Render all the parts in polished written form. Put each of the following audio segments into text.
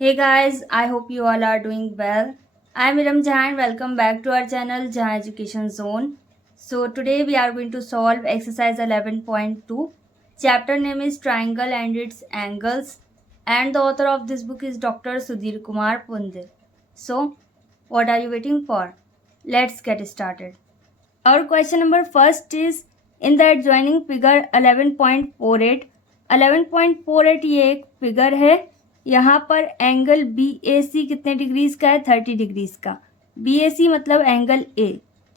Hey guys, I hope you all are doing well. I am Iram Jahan. Welcome back to our channel Jahan Education Zone. So today we are going to solve exercise 11.2. Chapter name is Triangle and its angles, and the author of this book is Dr. Sudhir Kumar Pundir. So what are you waiting for? Let's get started. Our question number first is in the adjoining figure 11.48. 11.48 ये एक figure है. यहाँ पर angle B ए सी कितने degrees का है? 30 degrees का. B ए सी मतलब एंगल ए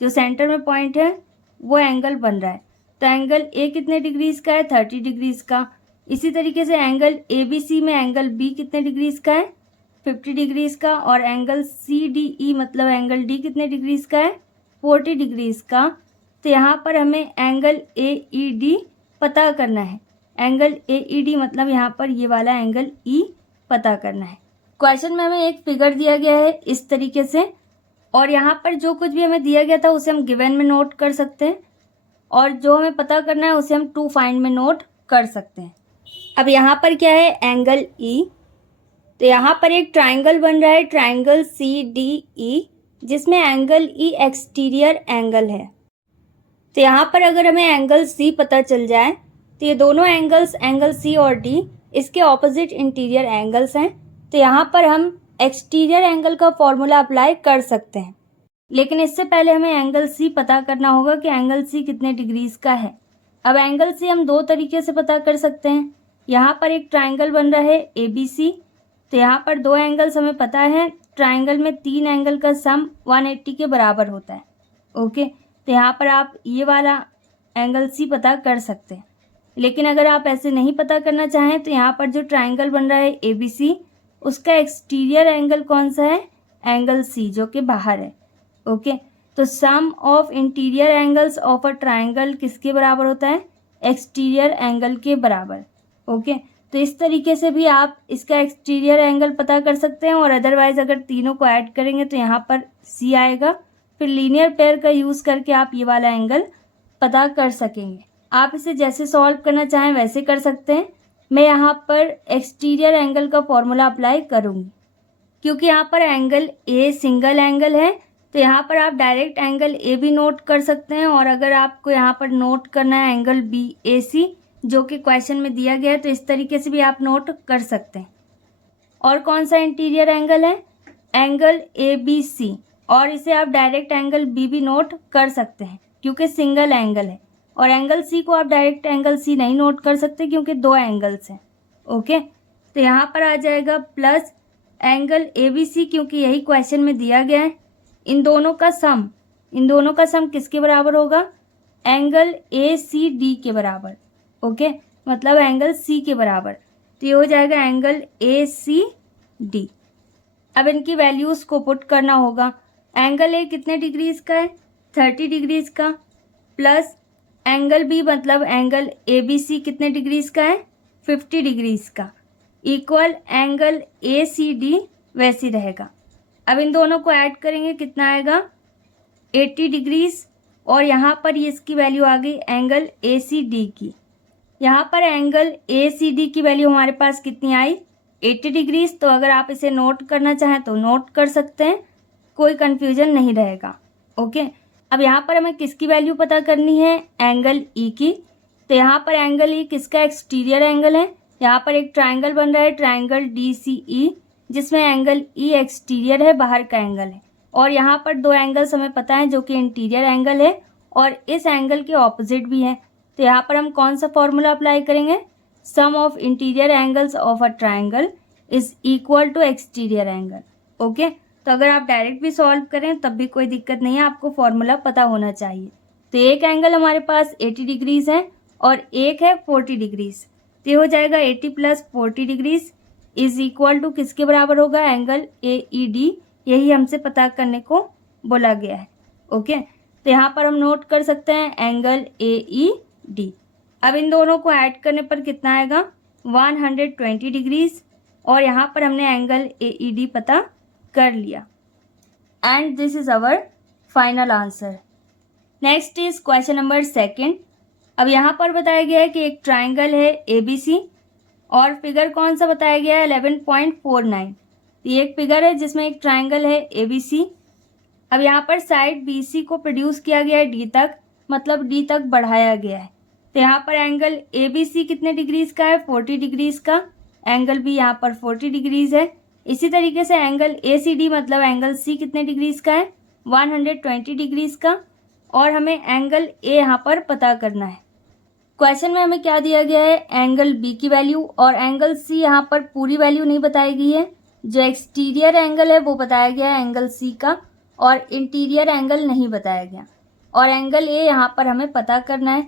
जो सेंटर में पॉइंट है वो एंगल बन रहा है. तो एंगल ए कितने डिग्रीज का है? 30 डिग्रीज का. इसी तरीके से एंगल ए बी सी में एंगल बी कितने डिग्रीज का है? 50 डिग्रीज का. और एंगल सी डी ई मतलब एंगल डी कितने डिग्रीज का है? 40 डिग्रीज का. तो यहाँ पर हमें एंगल ए ई डी पता करना है. एंगल ए ई डी मतलब यहाँ पर ये वाला एंगल ई पता करना है. क्वेश्चन में हमें एक फिगर दिया गया है इस तरीके से, और यहाँ पर जो कुछ भी हमें दिया गया था उसे हम गिवन में नोट कर सकते हैं, और जो हमें पता करना है उसे हम टू फाइंड में नोट कर सकते हैं. अब यहाँ पर क्या है? Angle E. तो यहाँ पर एक ट्राइंगल बन रहा है, ट्राइंगल सी डी ई, जिसमें एंगल ई एक्सटीरियर एंगल है. तो यहाँ पर अगर हमें एंगल सी पता चल जाए तो ये दोनों एंगल्स, एंगल सी और डी, इसके ऑपोजिट इंटीरियर एंगल्स हैं. तो यहाँ पर हम एक्सटीरियर एंगल का फॉर्मूला अप्लाई कर सकते हैं. लेकिन इससे पहले हमें एंगल सी पता करना होगा कि एंगल सी कितने डिग्रीज का है. अब एंगल सी हम दो तरीके से पता कर सकते हैं. यहाँ पर एक ट्राइंगल बन रहा है ए बी सी. तो यहाँ पर दो एंगल्स हमें पता है. ट्राइंगल में तीन एंगल का सम 180 के बराबर होता है. ओके, तो यहाँ पर आप ये वाला एंगल सी पता कर सकते हैं. लेकिन अगर आप ऐसे नहीं पता करना चाहें तो यहाँ पर जो ट्राइंगल बन रहा है ए बी सी, उसका एक्सटीरियर एंगल कौन सा है? एंगल सी, जो कि बाहर है. ओके, तो sum of interior angles of a triangle किसके बराबर होता है? एक्सटीरियर एंगल के बराबर. ओके, तो इस तरीके से भी आप इसका एक्सटीरियर एंगल पता कर सकते हैं. और अदरवाइज अगर तीनों को ऐड करेंगे तो यहाँ पर सी आएगा. फिर लीनियर पेयर का यूज़ करके आप ये वाला एंगल पता कर सकेंगे. आप इसे जैसे सॉल्व करना चाहें वैसे कर सकते हैं. मैं यहाँ पर एक्सटीरियर एंगल का फॉर्मूला अप्लाई करूँगी. क्योंकि यहाँ पर एंगल ए सिंगल एंगल है तो यहाँ पर आप डायरेक्ट एंगल ए भी नोट कर सकते हैं. और अगर आपको यहाँ पर नोट करना है एंगल बी ए सी, जो कि क्वेश्चन में दिया गया है, तो इस तरीके से भी आप नोट कर सकते हैं. और कौन सा इंटीरियर एंगल है? Angle A B C. और इसे आप डायरेक्ट एंगल बी भी नोट कर सकते हैं क्योंकि सिंगल एंगल है. और एंगल सी को आप डायरेक्ट एंगल सी नहीं नोट कर सकते क्योंकि दो एंगल्स हैं. ओके, तो यहाँ पर आ जाएगा plus angle A B C, क्योंकि यही क्वेश्चन में दिया गया है. इन दोनों का सम किसके बराबर होगा? एंगल ए सी डी के बराबर. ओके, मतलब एंगल सी के बराबर. तो ये हो जाएगा एंगल ए सी डी. अब इनकी वैल्यूज़ को पुट करना होगा. एंगल ए कितने डिग्रीज का है? 30 डिग्रीज का. प्लस एंगल बी मतलब एंगल ए बी सी कितने डिग्रीज का है? 50 डिग्रीज का. Equal angle A C D वैसे ही रहेगा. अब इन दोनों को ऐड करेंगे, कितना आएगा? 80 डिग्रीज. और यहाँ पर इसकी वैल्यू आ गई एंगल ए सी डी की. यहाँ पर एंगल ए सी डी की वैल्यू हमारे पास कितनी आई? 80 डिग्रीज. तो अगर आप इसे नोट करना चाहें तो नोट कर सकते हैं, कोई कन्फ्यूजन नहीं रहेगा. ओके, अब यहाँ पर हमें किसकी वैल्यू पता करनी है? एंगल ई की. तो यहाँ पर एंगल ई किसका एक्सटीरियर एंगल है? यहाँ पर एक ट्राइंगल बन रहा है, ट्राइंगल डी सी ई, जिसमें एंगल ई एक्सटीरियर है, बाहर का एंगल है. और यहाँ पर दो एंगल्स हमें पता है जो कि इंटीरियर एंगल है और इस एंगल के ऑपोजिट भी है. तो यहाँ पर हम कौन सा फॉर्मूला अप्लाई करेंगे? Sum of interior angles of a triangle is equal to exterior angle. Okay, तो अगर आप डायरेक्ट भी सॉल्व करें तब भी कोई दिक्कत नहीं है, आपको फॉर्मूला पता होना चाहिए. तो एक एंगल हमारे पास 80 डिग्रीज है और एक है 40 डिग्रीज. तो ये हो जाएगा 80 plus 40 degrees is equal to किसके बराबर होगा? Angle A E D. यही हमसे पता करने को बोला गया है. ओके, तो यहाँ पर हम नोट कर सकते हैं एंगल ए ई डी. अब इन दोनों को ऐड करने पर कितना आएगा? 120 डिग्रीज. और यहाँ पर हमने एंगल ए ई डी पता कर लिया. And this is our final answer. Next is question number second. अब यहाँ पर बताया गया है कि एक ट्राइंगल है ए बी सी और फिगर कौन सा बताया गया है? 11.49. ये एक फिगर है जिसमें एक ट्राइंगल है ABC। अब यहाँ पर साइड BC को प्रोड्यूस किया गया है D तक, मतलब D तक बढ़ाया गया है। तो यहाँ पर एंगल ABC कितने डिग्रीज का है? 40 डिग्रीज का। एंगल B यहाँ पर 40 डिग्रीज है। इसी तरीके से एंगल ACD मतलब एंगल C कितने डिग्रीज का है? 120 डिग्रीज का। और हमें एंगल A यहाँ पर पता करना है। क्वेश्चन में हमें क्या दिया गया है? एंगल B की वैल्यू, और एंगल C यहाँ पर पूरी वैल्यू नहीं बताई गई है। जो एक्सटीरियर एंगल है वो बताया गया है एंगल C का, और इंटीरियर एंगल नहीं बताया गया। और एंगल A यहाँ पर हमें पता करना है।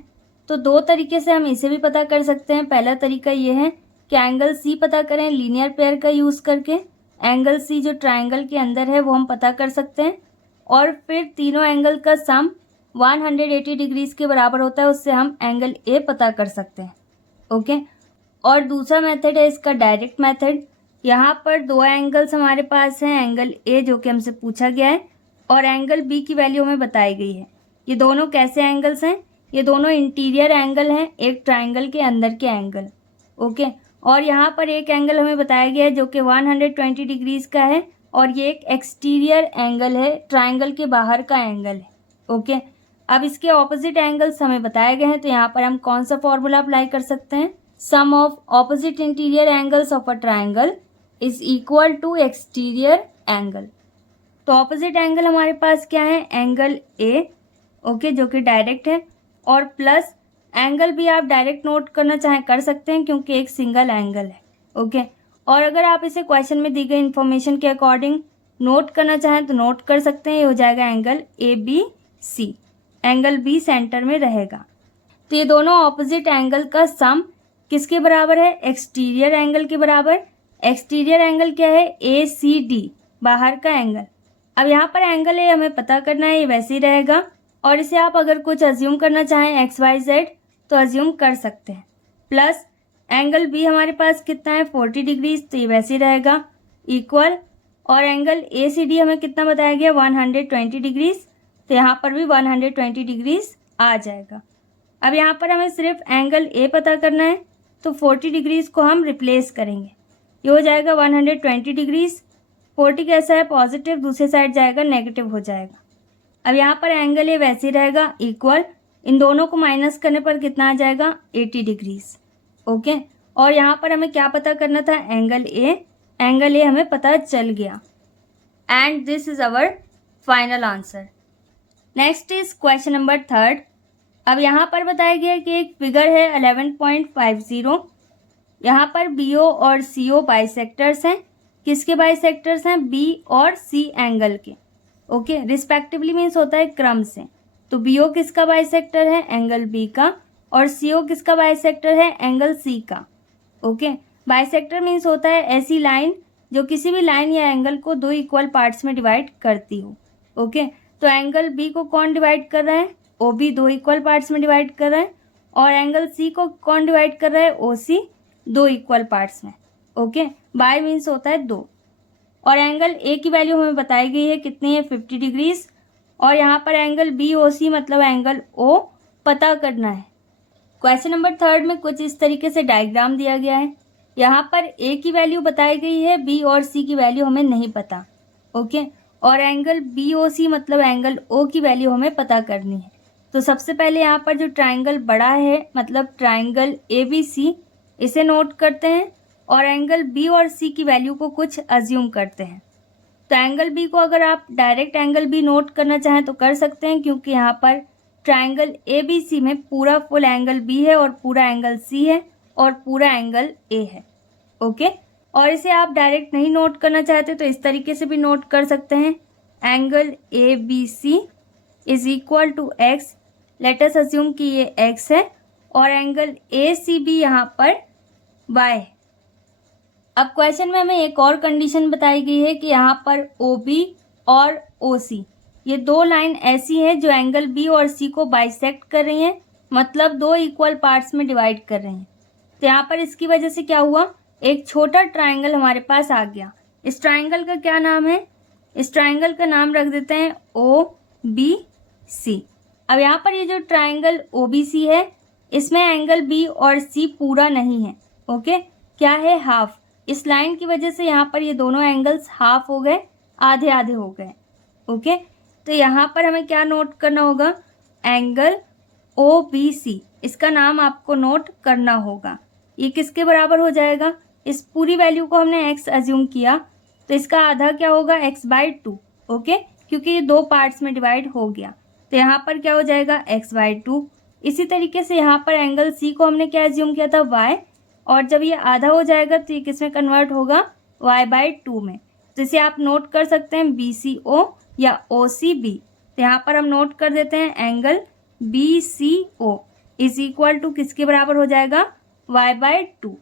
तो दो तरीके से हम इसे भी पता कर सकते हैं। पहला तरीका ये है कि एंगल C पता करें लीनियर पेयर का यूज़ करके। एंगल C जो ट्राइंगल के अंदर है वो हम पता कर सकते हैं, और फिर तीनों एंगल का सम 180 डिग्रीज के बराबर होता है, उससे हम एंगल A पता कर सकते हैं। ओके। और दूसरा मेथड है इसका डायरेक्ट मेथड। यहाँ पर दो एंगल्स हमारे पास हैं, एंगल A जो कि हमसे पूछा गया है, और एंगल B की वैल्यू हमें बताई गई है। ये दोनों कैसे एंगल्स हैं? ये दोनों इंटीरियर एंगल हैं, एक ट्राइंगल के अंदर के एंगल। ओके। और यहाँ पर एक एंगल हमें बताया गया है जो कि 120 डिग्रीज का है, और ये एक एक्सटीरियर एंगल है, ट्राइंगल के बाहर का एंगल है। ओके। अब इसके ऑपोजिट एंगल्स हमें बताए गए हैं, तो यहाँ पर हम कौन सा फॉर्मूला अप्लाई कर सकते हैं? Sum of opposite interior angles of a triangle is equal to exterior angle. तो ऑपोजिट एंगल हमारे पास क्या है? एंगल A, ओके, जो कि डायरेक्ट है, और प्लस एंगल भी आप डायरेक्ट नोट करना चाहें कर सकते हैं क्योंकि एक सिंगल एंगल है। ओके। और अगर आप इसे क्वेश्चन में दी गई इन्फॉर्मेशन के अकॉर्डिंग नोट करना चाहें तो नोट कर सकते हैं। ये हो जाएगा angle ABC। Angle B centre में रहेगा। तो ये दोनों ऑपोजिट एंगल का सम किसके बराबर है? एक्सटीरियर एंगल के बराबर। एक्सटीरियर एंगल क्या है? ACD, बाहर का एंगल। अब यहाँ पर एंगल A हमें पता करना है, ये वैसे ही रहेगा, और इसे आप अगर कुछ अज्यूम करना चाहें XYZ तो अज्यूम कर सकते हैं। प्लस एंगल B हमारे पास कितना है? 40 डिग्रीज, तो ये वैसे ही रहेगा, इक्वल। और एंगल ACD हमें कितना बताया गया? 120 डिग्रीज, तो यहाँ पर भी 120 डिग्रीज आ जाएगा। अब यहाँ पर हमें सिर्फ एंगल A पता करना है, तो 40 डिग्रीज को हम रिप्लेस करेंगे। ये हो जाएगा 120 डिग्रीज। 40 कैसा है? पॉजिटिव, दूसरे साइड जाएगा नेगेटिव हो जाएगा। अब यहाँ पर एंगल A वैसे ही रहेगा, इक्वल। इन दोनों को माइनस करने पर कितना आ जाएगा? 80 डिग्रीज। ओके। और यहाँ पर हमें क्या पता करना था? Angle A। एंगल A हमें पता चल गया। And this is our final answer. Next is question number 3। अब यहाँ पर बताया गया कि एक फिगर है 11.50। यहाँ पर BO और CO बाइसेक्टर्स हैं। किसके बाइसेक्टर्स हैं? B और C एंगल के। ओके। रिस्पेक्टिवली मीन्स होता है क्रम से। तो BO किसका बाइसेक्टर है? एंगल B का। और CO किसका बाइसेक्टर है? एंगल C का। ओके। बाइसेक्टर मीन्स होता है ऐसी लाइन जो किसी भी लाइन या एंगल को दो इक्वल पार्ट्स में डिवाइड करती हो। ओके। तो एंगल B को कौन डिवाइड कर रहा है? OB दो इक्वल पार्ट्स में डिवाइड कर रहा है। और एंगल C को कौन डिवाइड कर रहा है? OC दो इक्वल पार्ट्स में। ओके। बाय मीन्स होता है दो। और एंगल A की वैल्यू हमें बताई गई है कितनी है? 50 डिग्रीज। और यहाँ पर एंगल BOC मतलब एंगल O पता करना है। क्वेश्चन नंबर 3 में कुछ इस तरीके से डायग्राम दिया गया है। यहाँ पर A की वैल्यू बताई गई है, B और C की वैल्यू हमें नहीं पता। ओके। और एंगल BOC मतलब एंगल O की वैल्यू हमें पता करनी है। तो सबसे पहले यहाँ पर जो ट्राइंगल बड़ा है मतलब ट्राइंगल ABC, इसे नोट करते हैं, और एंगल B और C की वैल्यू को कुछ अज्यूम करते हैं। तो एंगल B को अगर आप डायरेक्ट एंगल B नोट करना चाहें तो कर सकते हैं, क्योंकि यहाँ पर ट्राइंगल ABC में पूरा फुल एंगल B है, और पूरा एंगल C है, और पूरा एंगल A है। ओके। और इसे आप डायरेक्ट नहीं नोट करना चाहते तो इस तरीके से भी नोट कर सकते हैं। Angle ABC is equal to X। Let us assume कि ये X है, और एंगल ACB यहाँ पर Y है। अब क्वेश्चन में हमें एक और कंडीशन बताई गई है कि यहाँ पर OB और OC ये दो लाइन ऐसी है जो एंगल B और C को बाइसेक्ट कर रही हैं, मतलब दो इक्वल पार्ट्स में डिवाइड कर रही हैं। तो यहाँ पर इसकी वजह से क्या हुआ? एक छोटा ट्राइंगल हमारे पास आ गया। इस ट्राइंगल का क्या नाम है? इस ट्राइंगल का नाम रख देते हैं OBC। अब यहाँ पर ये जो ट्राइंगल OBC है इसमें एंगल B और C पूरा नहीं है। ओके। क्या है? हाफ। इस लाइन की वजह से यहाँ पर ये दोनों एंगल्स हाफ हो गए, आधे आधे हो गए। ओके, तो यहाँ पर हमें क्या नोट करना होगा, एंगल OBC, इसका नाम आपको नोट करना होगा। ये किसके बराबर हो जाएगा, इस पूरी वैल्यू को हमने x अज्यूम किया तो इसका आधा क्या होगा, x/2। ओके, क्योंकि ये दो पार्ट्स में डिवाइड हो गया तो यहाँ पर क्या हो जाएगा, x/2। इसी तरीके से यहाँ पर एंगल C को हमने क्या अज्यूम किया था, y, और जब ये आधा हो जाएगा तो ये किस में कन्वर्ट होगा, y/2 में। तो इसे आप नोट कर सकते हैं BCO या OCB। तो यहाँ पर हम नोट कर देते हैं angle BCO is equal to किसके बराबर हो जाएगा, y/2।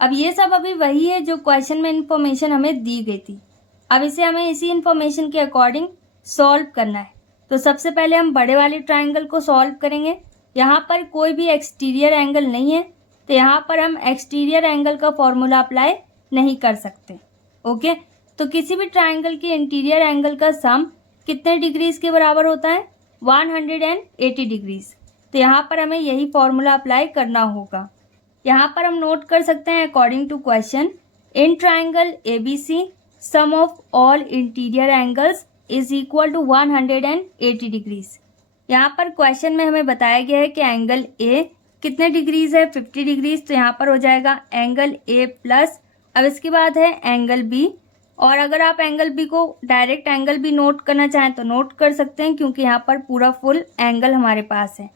अब ये सब अभी वही है जो क्वेश्चन में इंफॉर्मेशन हमें दी गई थी। अब इसे हमें इसी इंफॉर्मेशन के अकॉर्डिंग सॉल्व करना है। तो सबसे पहले हम बड़े वाले ट्राइंगल को सॉल्व करेंगे। यहाँ पर कोई भी एक्सटीरियर एंगल नहीं है तो यहाँ पर हम एक्सटीरियर एंगल का फॉर्मूला अप्लाई नहीं कर सकते। ओके, तो किसी भी ट्राइंगल के इंटीरियर एंगल का सम कितने डिग्रीज के बराबर होता है, 180 डिग्रीज। तो यहाँ पर हमें यही फॉर्मूला अप्लाई करना होगा। यहाँ पर हम नोट कर सकते हैं according to question, in triangle ABC sum of all interior angles is equal to 180 degrees. यहाँ पर क्वेश्चन में हमें बताया गया है कि एंगल A कितने डिग्रीज है, 50 डिग्रीज। तो यहाँ पर हो जाएगा एंगल A प्लस, अब इसके बाद है एंगल B। और अगर आप एंगल B को डायरेक्ट एंगल B नोट करना चाहें तो नोट कर सकते हैं, क्योंकि यहाँ पर पूरा फुल एंगल हमारे पास है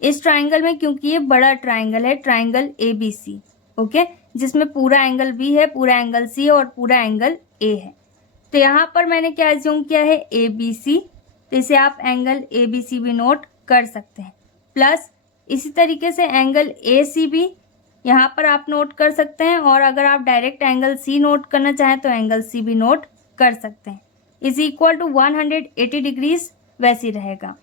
इस ट्राइंगल में, क्योंकि ये बड़ा ट्राइंगल है, ट्राइंगल ABC। ओके, जिसमें पूरा एंगल B है, पूरा एंगल C है और पूरा एंगल A है। तो यहाँ पर मैंने क्या अज्यूम किया है, ABC। तो इसे आप एंगल ABC भी नोट कर सकते हैं। प्लस इसी तरीके से एंगल ACB यहाँ पर आप नोट कर सकते हैं, और अगर आप डायरेक्ट एंगल C नोट करना चाहें तो एंगल C भी नोट कर सकते हैं। इज इक्वल टू 180 डिग्रीज वैसे रहेगा।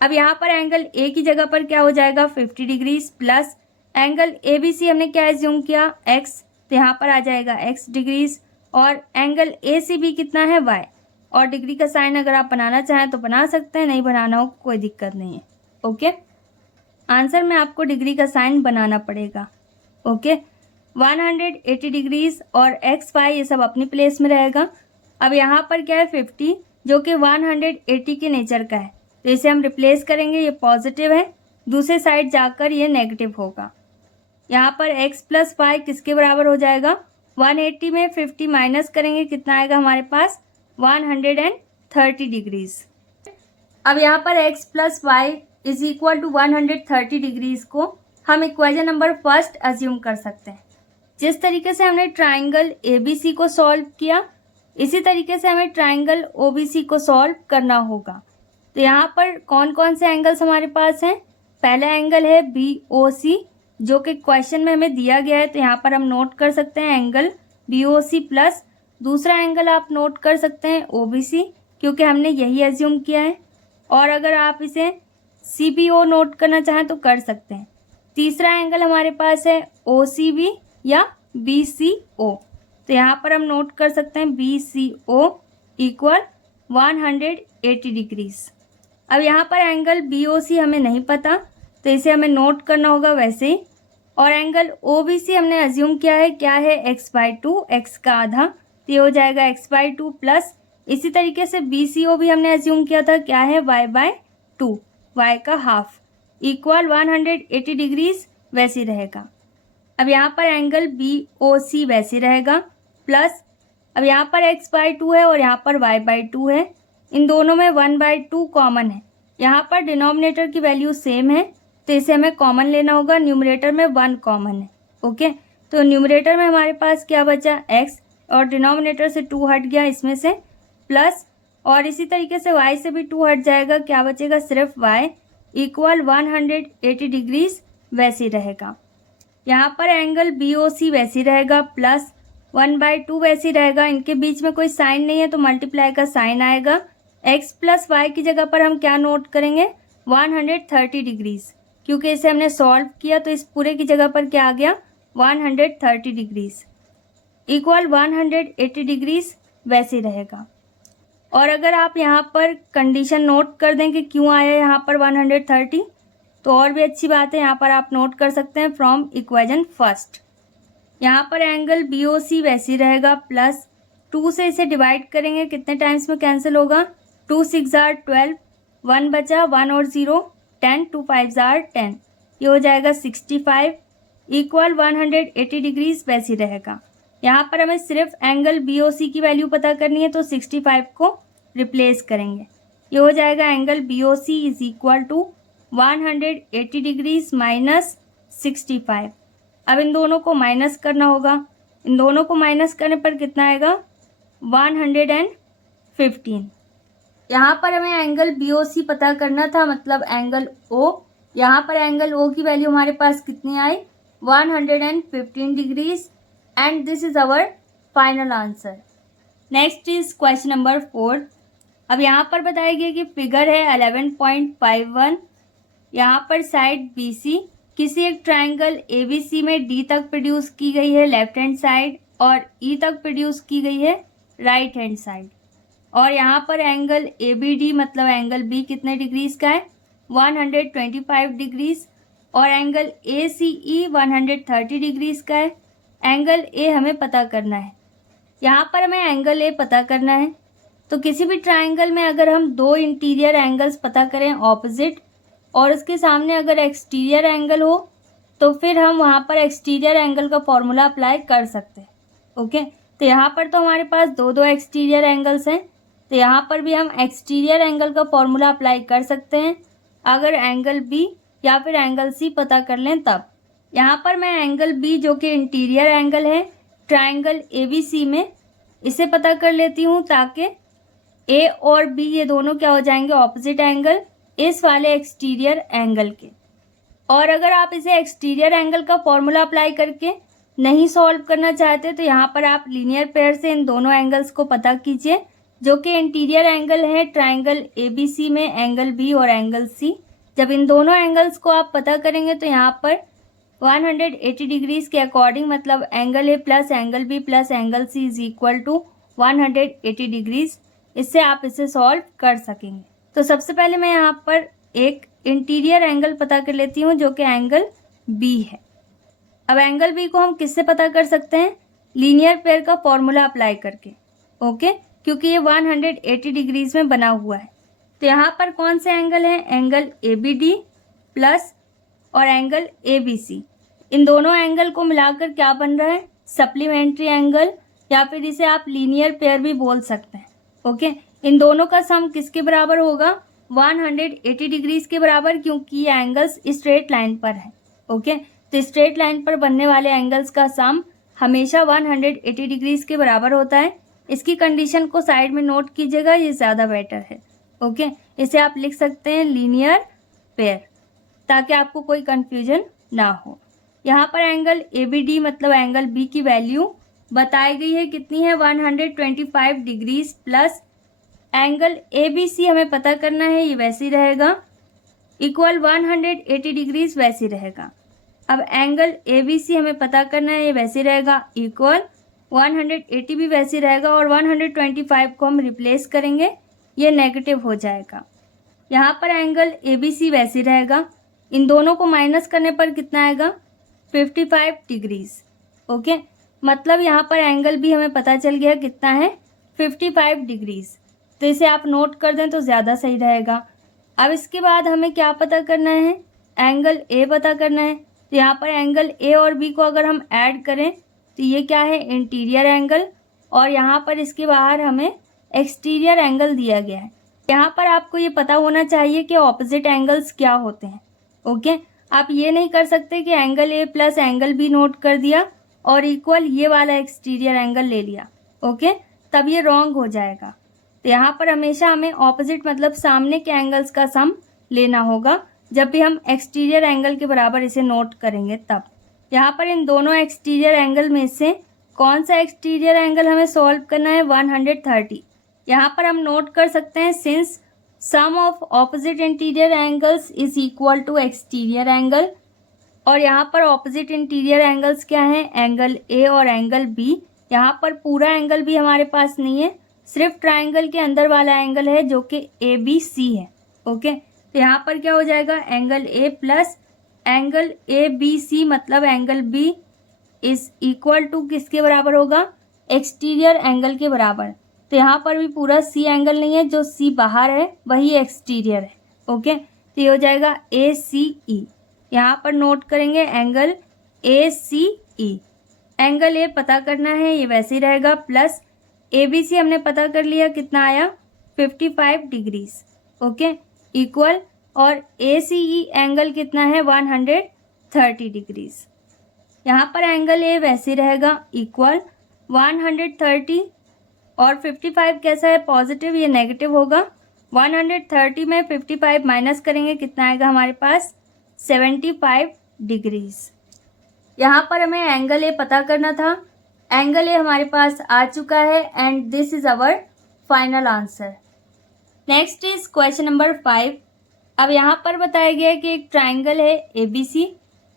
अब यहाँ पर एंगल A की जगह पर क्या हो जाएगा, 50 डिग्रीज प्लस एंगल ABC हमने क्या एज्यूम किया, x, तो यहाँ पर आ जाएगा x डिग्रीज, और एंगल ACB कितना है, y। और डिग्री का साइन अगर आप बनाना चाहें तो बना सकते हैं, नहीं बनाना हो कोई दिक्कत नहीं है। ओके, आंसर में आपको डिग्री का साइन बनाना पड़ेगा। ओके, 180 डिग्रीज और x y ये सब अपनी प्लेस में रहेगा। अब यहाँ पर क्या है, 50, जो कि 180 के नेचर का है, तो इसे हम रिप्लेस करेंगे, ये पॉजिटिव है, दूसरे साइड जाकर ये नेगेटिव होगा। यहाँ पर x प्लस वाई किसके बराबर हो जाएगा, 180 में 50 माइनस करेंगे, कितना आएगा हमारे पास, 130 डिग्रीज। अब यहाँ पर x plus Y is equal to 130 degrees को हम इक्वेशन नंबर फर्स्ट अज्यूम कर सकते हैं। जिस तरीके से हमने ट्राइंगल ABC को सॉल्व किया, इसी तरीके से हमें ट्राइंगल OBC को सॉल्व करना होगा। तो यहाँ पर कौन कौन से एंगल्स हमारे पास हैं, पहला एंगल है BOC, जो कि क्वेश्चन में हमें दिया गया है, तो यहाँ पर हम नोट कर सकते हैं एंगल BOC प्लस। दूसरा एंगल आप नोट कर सकते हैं OBC, क्योंकि हमने यही एज्यूम किया है, और अगर आप इसे CBO नोट करना चाहें तो कर सकते हैं। तीसरा एंगल हमारे पास है OCB या BCO, तो यहाँ पर हम नोट कर सकते हैं BCO इक्वल 180 डिग्रीज। अब यहाँ पर एंगल BOC हमें नहीं पता, तो इसे हमें नोट करना होगा वैसे ही। और एंगल OBC हमने अज्यूम किया है, क्या है, x/2, x का आधा, तो ये हो जाएगा x/2 प्लस। इसी तरीके से BCO भी हमने अज्यूम किया था, क्या है, y/2, y का हाफ, इक्वल 180 डिग्रीज वैसे रहेगा। अब यहाँ पर एंगल BOC वैसे रहेगा प्लस, अब यहाँ पर x/2 है और यहाँ पर y/2 है, इन दोनों में 1/2 कॉमन है। यहाँ पर डिनोमिनेटर की वैल्यू सेम है, तो इसे हमें कॉमन लेना होगा, न्यूमरेटर में 1 कॉमन है। ओके, तो न्यूमरेटर में हमारे पास क्या बचा, x, और डिनोमिनेटर से 2 हट गया इसमें से, प्लस, और इसी तरीके से y से भी 2 हट जाएगा, क्या बचेगा, सिर्फ y, इक्वल 180 डिग्रीज वैसे रहेगा। यहाँ पर एंगल BOC वैसे रहेगा प्लस 1/2 वैसे रहेगा, इनके बीच में कोई साइन नहीं है तो मल्टीप्लाई का साइन आएगा। x प्लस वाई की जगह पर हम क्या नोट करेंगे, 130 डिग्रीज, क्योंकि इसे हमने सॉल्व किया तो इस पूरे की जगह पर क्या आ गया, 130 डिग्रीज इक्वल 180 डिग्रीज वैसे रहेगा। और अगर आप यहाँ पर कंडीशन नोट कर दें कि क्यों आया यहाँ पर 130, तो और भी अच्छी बात है, यहाँ पर आप नोट कर सकते हैं फ्रॉम इक्वेशन फर्स्ट। यहाँ पर एंगल BOC वैसे ही रहेगा, प्लस 2 से इसे डिवाइड करेंगे, कितने टाइम्स में कैंसिल होगा, 2 6 जार 12, 1 बचा, 1 और 0 10, 2 5 जार 10, ये हो जाएगा 65 इक्वल 180 डिग्रीज वैसे ही रहेगा। यहाँ पर हमें सिर्फ एंगल BOC की वैल्यू पता करनी है, तो 65 को रिप्लेस करेंगे, ये हो जाएगा angle BOC is equal to 180 degrees minus 65। अब इन दोनों को माइनस करना होगा, इन दोनों को माइनस करने पर कितना आएगा, 115। यहाँ पर हमें एंगल BOC पता करना था, मतलब एंगल O। यहाँ पर एंगल O की वैल्यू हमारे पास कितनी आई, 115 degrees, and this is our final answer. Next is question number 4। अब यहाँ पर बताया गया कि फिगर है 11.51। यहाँ पर साइड BC किसी एक ट्रायंगल ABC में D तक प्रोड्यूस की गई है लेफ्ट हैंड साइड और E तक प्रोड्यूस की गई है राइट हैंड साइड, और यहाँ पर एंगल ABD मतलब एंगल B कितने डिग्रीज का है, 125 डिग्रीज, और एंगल ACE 130 डिग्रीज का है। एंगल A हमें पता करना है। यहाँ पर हमें एंगल A पता करना है, तो किसी भी ट्रायंगल में अगर हम दो इंटीरियर एंगल्स पता करें ऑपोजिट, और उसके सामने अगर एक्सटीरियर एंगल हो, तो फिर हम वहाँ पर एक्सटीरियर एंगल का फॉर्मूला अप्लाई कर सकते हैं। ओके, तो यहाँ पर तो हमारे पास दो एक्सटीरियर एंगल्स हैं, तो यहाँ पर भी हम एक्सटीरियर एंगल का फॉर्मूला अप्लाई कर सकते हैं अगर एंगल B या फिर एंगल C पता कर लें तब। यहाँ पर मैं एंगल B जो कि इंटीरियर एंगल है ट्रायंगल ABC में, इसे पता कर लेती हूँ ताकि A और B ये दोनों क्या हो जाएंगे, ऑपोजिट एंगल इस वाले एक्सटीरियर एंगल के। और अगर आप इसे एक्सटीरियर एंगल का फॉर्मूला अप्लाई करके नहीं सॉल्व करना चाहते, तो यहाँ पर आप लीनियर पेयर से इन दोनों एंगल्स को पता कीजिए, जो कि इंटीरियर एंगल है ट्रायंगल ABC में एंगल B और एंगल C। जब इन दोनों एंगल्स को आप पता करेंगे तो यहाँ पर 180 डिग्रीज के अकॉर्डिंग, मतलब angle A plus angle B plus angle C is equal to 180 degrees, इससे आप इसे सॉल्व कर सकेंगे। तो सबसे पहले मैं यहाँ पर एक इंटीरियर एंगल पता कर लेती हूँ जो कि एंगल B है। अब एंगल B को हम किससे पता कर सकते हैं, लीनियर पेयर का फॉर्मूला अप्लाई करके। ओके, क्योंकि ये 180 डिग्रीज में बना हुआ है। तो यहाँ पर कौन से एंगल हैं, एंगल ABD प्लस और एंगल ABC, इन दोनों एंगल को मिलाकर क्या बन रहा है, सप्लीमेंट्री एंगल, या फिर इसे आप लीनियर पेयर भी बोल सकते हैं। ओके, इन दोनों का सम किसके बराबर होगा, 180 डिग्रीज के बराबर, क्योंकि ये एंगल्स स्ट्रेट लाइन पर है। ओके, तो स्ट्रेट लाइन पर बनने वाले एंगल्स का सम हमेशा 180 डिग्रीज के बराबर होता है। इसकी कंडीशन को साइड में नोट कीजिएगा, ये ज़्यादा बेटर है। ओके, इसे आप लिख सकते हैं लीनियर पेयर, ताकि आपको कोई कंफ्यूजन ना हो। यहाँ पर एंगल ABD मतलब एंगल B की वैल्यू बताई गई है, कितनी है, 125 डिग्रीज, प्लस एंगल ABC हमें पता करना है, ये वैसे ही रहेगा, इक्वल 180 डिग्रीज वैसे ही रहेगा। अब एंगल ABC हमें पता करना है, ये वैसे ही रहेगा, इक्वल 180 भी वैसे ही रहेगा, और 125 को हम रिप्लेस करेंगे, ये नेगेटिव हो जाएगा। यहाँ पर एंगल ABC वैसे ही रहेगा, इन दोनों को माइनस करने पर कितना आएगा, 55 डिग्रीज। ओके, मतलब यहाँ पर एंगल भी हमें पता चल गया कितना है, 55 डिग्रीज। तो इसे आप नोट कर दें तो ज़्यादा सही रहेगा। अब इसके बाद हमें क्या पता करना है, एंगल A पता करना है। तो यहाँ पर एंगल A और B को अगर हम ऐड करें तो ये क्या है, इंटीरियर एंगल, और यहाँ पर इसके बाहर हमें एक्सटीरियर एंगल दिया गया है। यहाँ पर आपको ये पता होना चाहिए कि ऑपोजिट एंगल्स क्या होते हैं। ओके, आप ये नहीं कर सकते कि angle A plus angle B note कर दिया और इक्वल ये वाला एक्सटीरियर एंगल ले लिया। ओके, तब ये रॉन्ग हो जाएगा। तो यहाँ पर हमेशा हमें ऑपोजिट मतलब सामने के एंगल्स का सम लेना होगा, जब भी हम एक्सटीरियर एंगल के बराबर इसे नोट करेंगे तब। यहाँ पर इन दोनों एक्सटीरियर एंगल में से कौन सा एक्सटीरियर एंगल हमें सॉल्व करना है, 130। यहाँ पर हम नोट कर सकते हैं, since sum of opposite interior angles is equal to exterior angle, और यहाँ पर ऑपोजिट इंटीरियर एंगल्स क्या हैं, एंगल A और एंगल B। यहाँ पर पूरा एंगल भी हमारे पास नहीं है, सिर्फ ट्रायंगल के अंदर वाला एंगल है जो कि ABC है। ओके, तो यहाँ पर क्या हो जाएगा, angle A plus angle ABC मतलब angle B is equal to किसके बराबर होगा, एक्सटीरियर एंगल के बराबर। तो यहाँ पर भी पूरा सी एंगल नहीं है, जो सी बाहर है वही एक्सटीरियर है। ओके, तो ये हो जाएगा ए सी ई। यहाँ पर नोट करेंगे angle A C E. Angle A पता करना है, ये वैसे ही रहेगा, प्लस ए बी सी हमने पता कर लिया कितना आया 55 डिग्रीज। ओके, इक्वल, और ए सी ई एंगल कितना है 130 डिग्रीज। यहाँ पर एंगल ए वैसे रहेगा, इक्वल 130 और 55 कैसा है, पॉजिटिव, ये नेगेटिव होगा। 130 में 55 माइनस करेंगे, कितना आएगा हमारे पास 75 डिग्रीज। यहाँ पर हमें एंगल ए पता करना था। एंगल ए हमारे पास आ चुका है and this is our final answer. Next is question number 5। अब यहाँ पर बताया गया है कि एक ट्राइंगल है ए बी सी,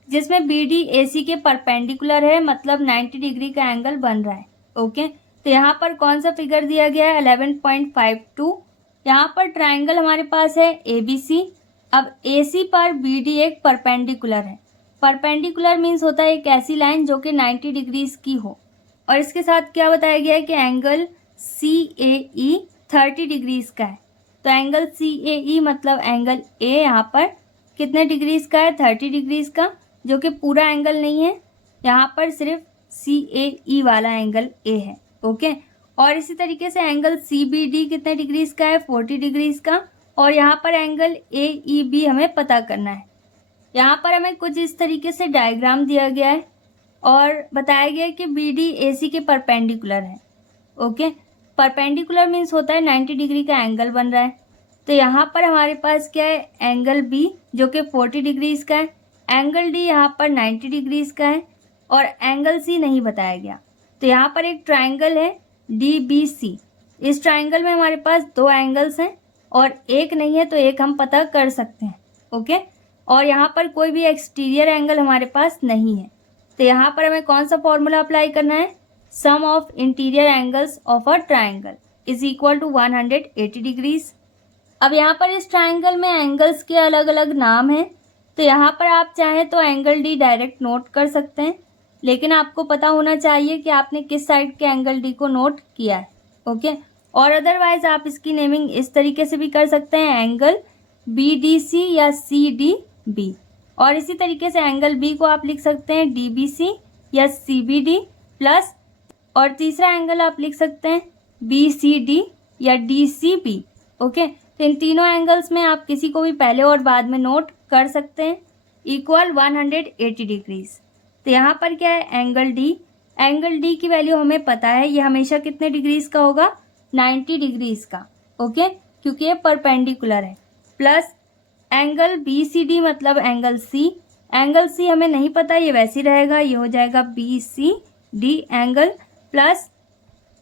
जिसमें बी डी ए सी के परपेंडिकुलर है, मतलब 90 डिग्री का एंगल बन रहा है। ओके, तो यहाँ पर कौन सा फिगर दिया गया है 11.52। यहाँ पर ट्राइंगल हमारे पास है ए बी सी। अब ए सी पर बी डी एक परपेंडिकुलर है। परपेंडिकुलर मीन्स होता है एक ऐसी लाइन जो कि 90 डिग्रीज की हो, और इसके साथ क्या बताया गया है कि एंगल सी ए ई 30 डिग्रीज का है। तो एंगल सी ए ई मतलब एंगल ए यहाँ पर कितने डिग्रीज का है, 30 डिग्रीज का, जो कि पूरा एंगल नहीं है, यहाँ पर सिर्फ सी ए ई वाला एंगल ए है। ओके, और इसी तरीके से एंगल सी बी डी कितने डिग्रीज का है, 40 डिग्रीज का, और यहाँ पर एंगल ए ई बी हमें पता करना है। यहाँ पर हमें कुछ इस तरीके से डायग्राम दिया गया है और बताया गया है कि बी डी ए सी के परपेंडिकुलर है। ओके, परपेंडिकुलर मीन्स होता है 90 डिग्री का एंगल बन रहा है। तो यहाँ पर हमारे पास क्या है, एंगल बी जो कि 40 डिग्रीज का है, एंगल डी यहाँ पर 90 डिग्रीज का है, और एंगल सी नहीं बताया गया। तो यहाँ पर एक ट्राइंगल है डी बी सी। इस ट्राइंगल में हमारे पास दो एंगल्स हैं और एक नहीं है, तो एक हम पता कर सकते हैं। ओके, और यहाँ पर कोई भी एक्सटीरियर एंगल हमारे पास नहीं है। तो यहाँ पर हमें कौन सा फॉर्मूला अप्लाई करना है, sum of interior angles of a triangle is equal to 180 degrees. अब यहाँ पर इस ट्राइंगल में एंगल्स के अलग अलग नाम हैं, तो यहाँ पर आप चाहें तो एंगल डी डायरेक्ट नोट कर सकते हैं, लेकिन आपको पता होना चाहिए कि आपने किस साइड के एंगल डी को नोट किया है। ओके, और अदरवाइज आप इसकी नेमिंग इस तरीके से भी कर सकते हैं, एंगल बी डी सी या सी डी बी, और इसी तरीके से एंगल बी को आप लिख सकते हैं डी बी सी या सी बी डी प्लस, और तीसरा एंगल आप लिख सकते हैं बी सी डी या डी सी बी। ओके, तो इन तीनों एंगल्स में आप किसी को भी पहले और बाद में नोट कर सकते हैं, इक्वल 180 डिग्रीज। तो यहाँ पर क्या है, एंगल डी की वैल्यू हमें पता है, ये हमेशा कितने डिग्रीज का होगा, 90 डिग्रीज का। ओके, क्योंकि ये परपेंडिकुलर है, plus angle B C D मतलब एंगल सी हमें नहीं पता, ये वैसे ही रहेगा, ये हो जाएगा B C D angle, plus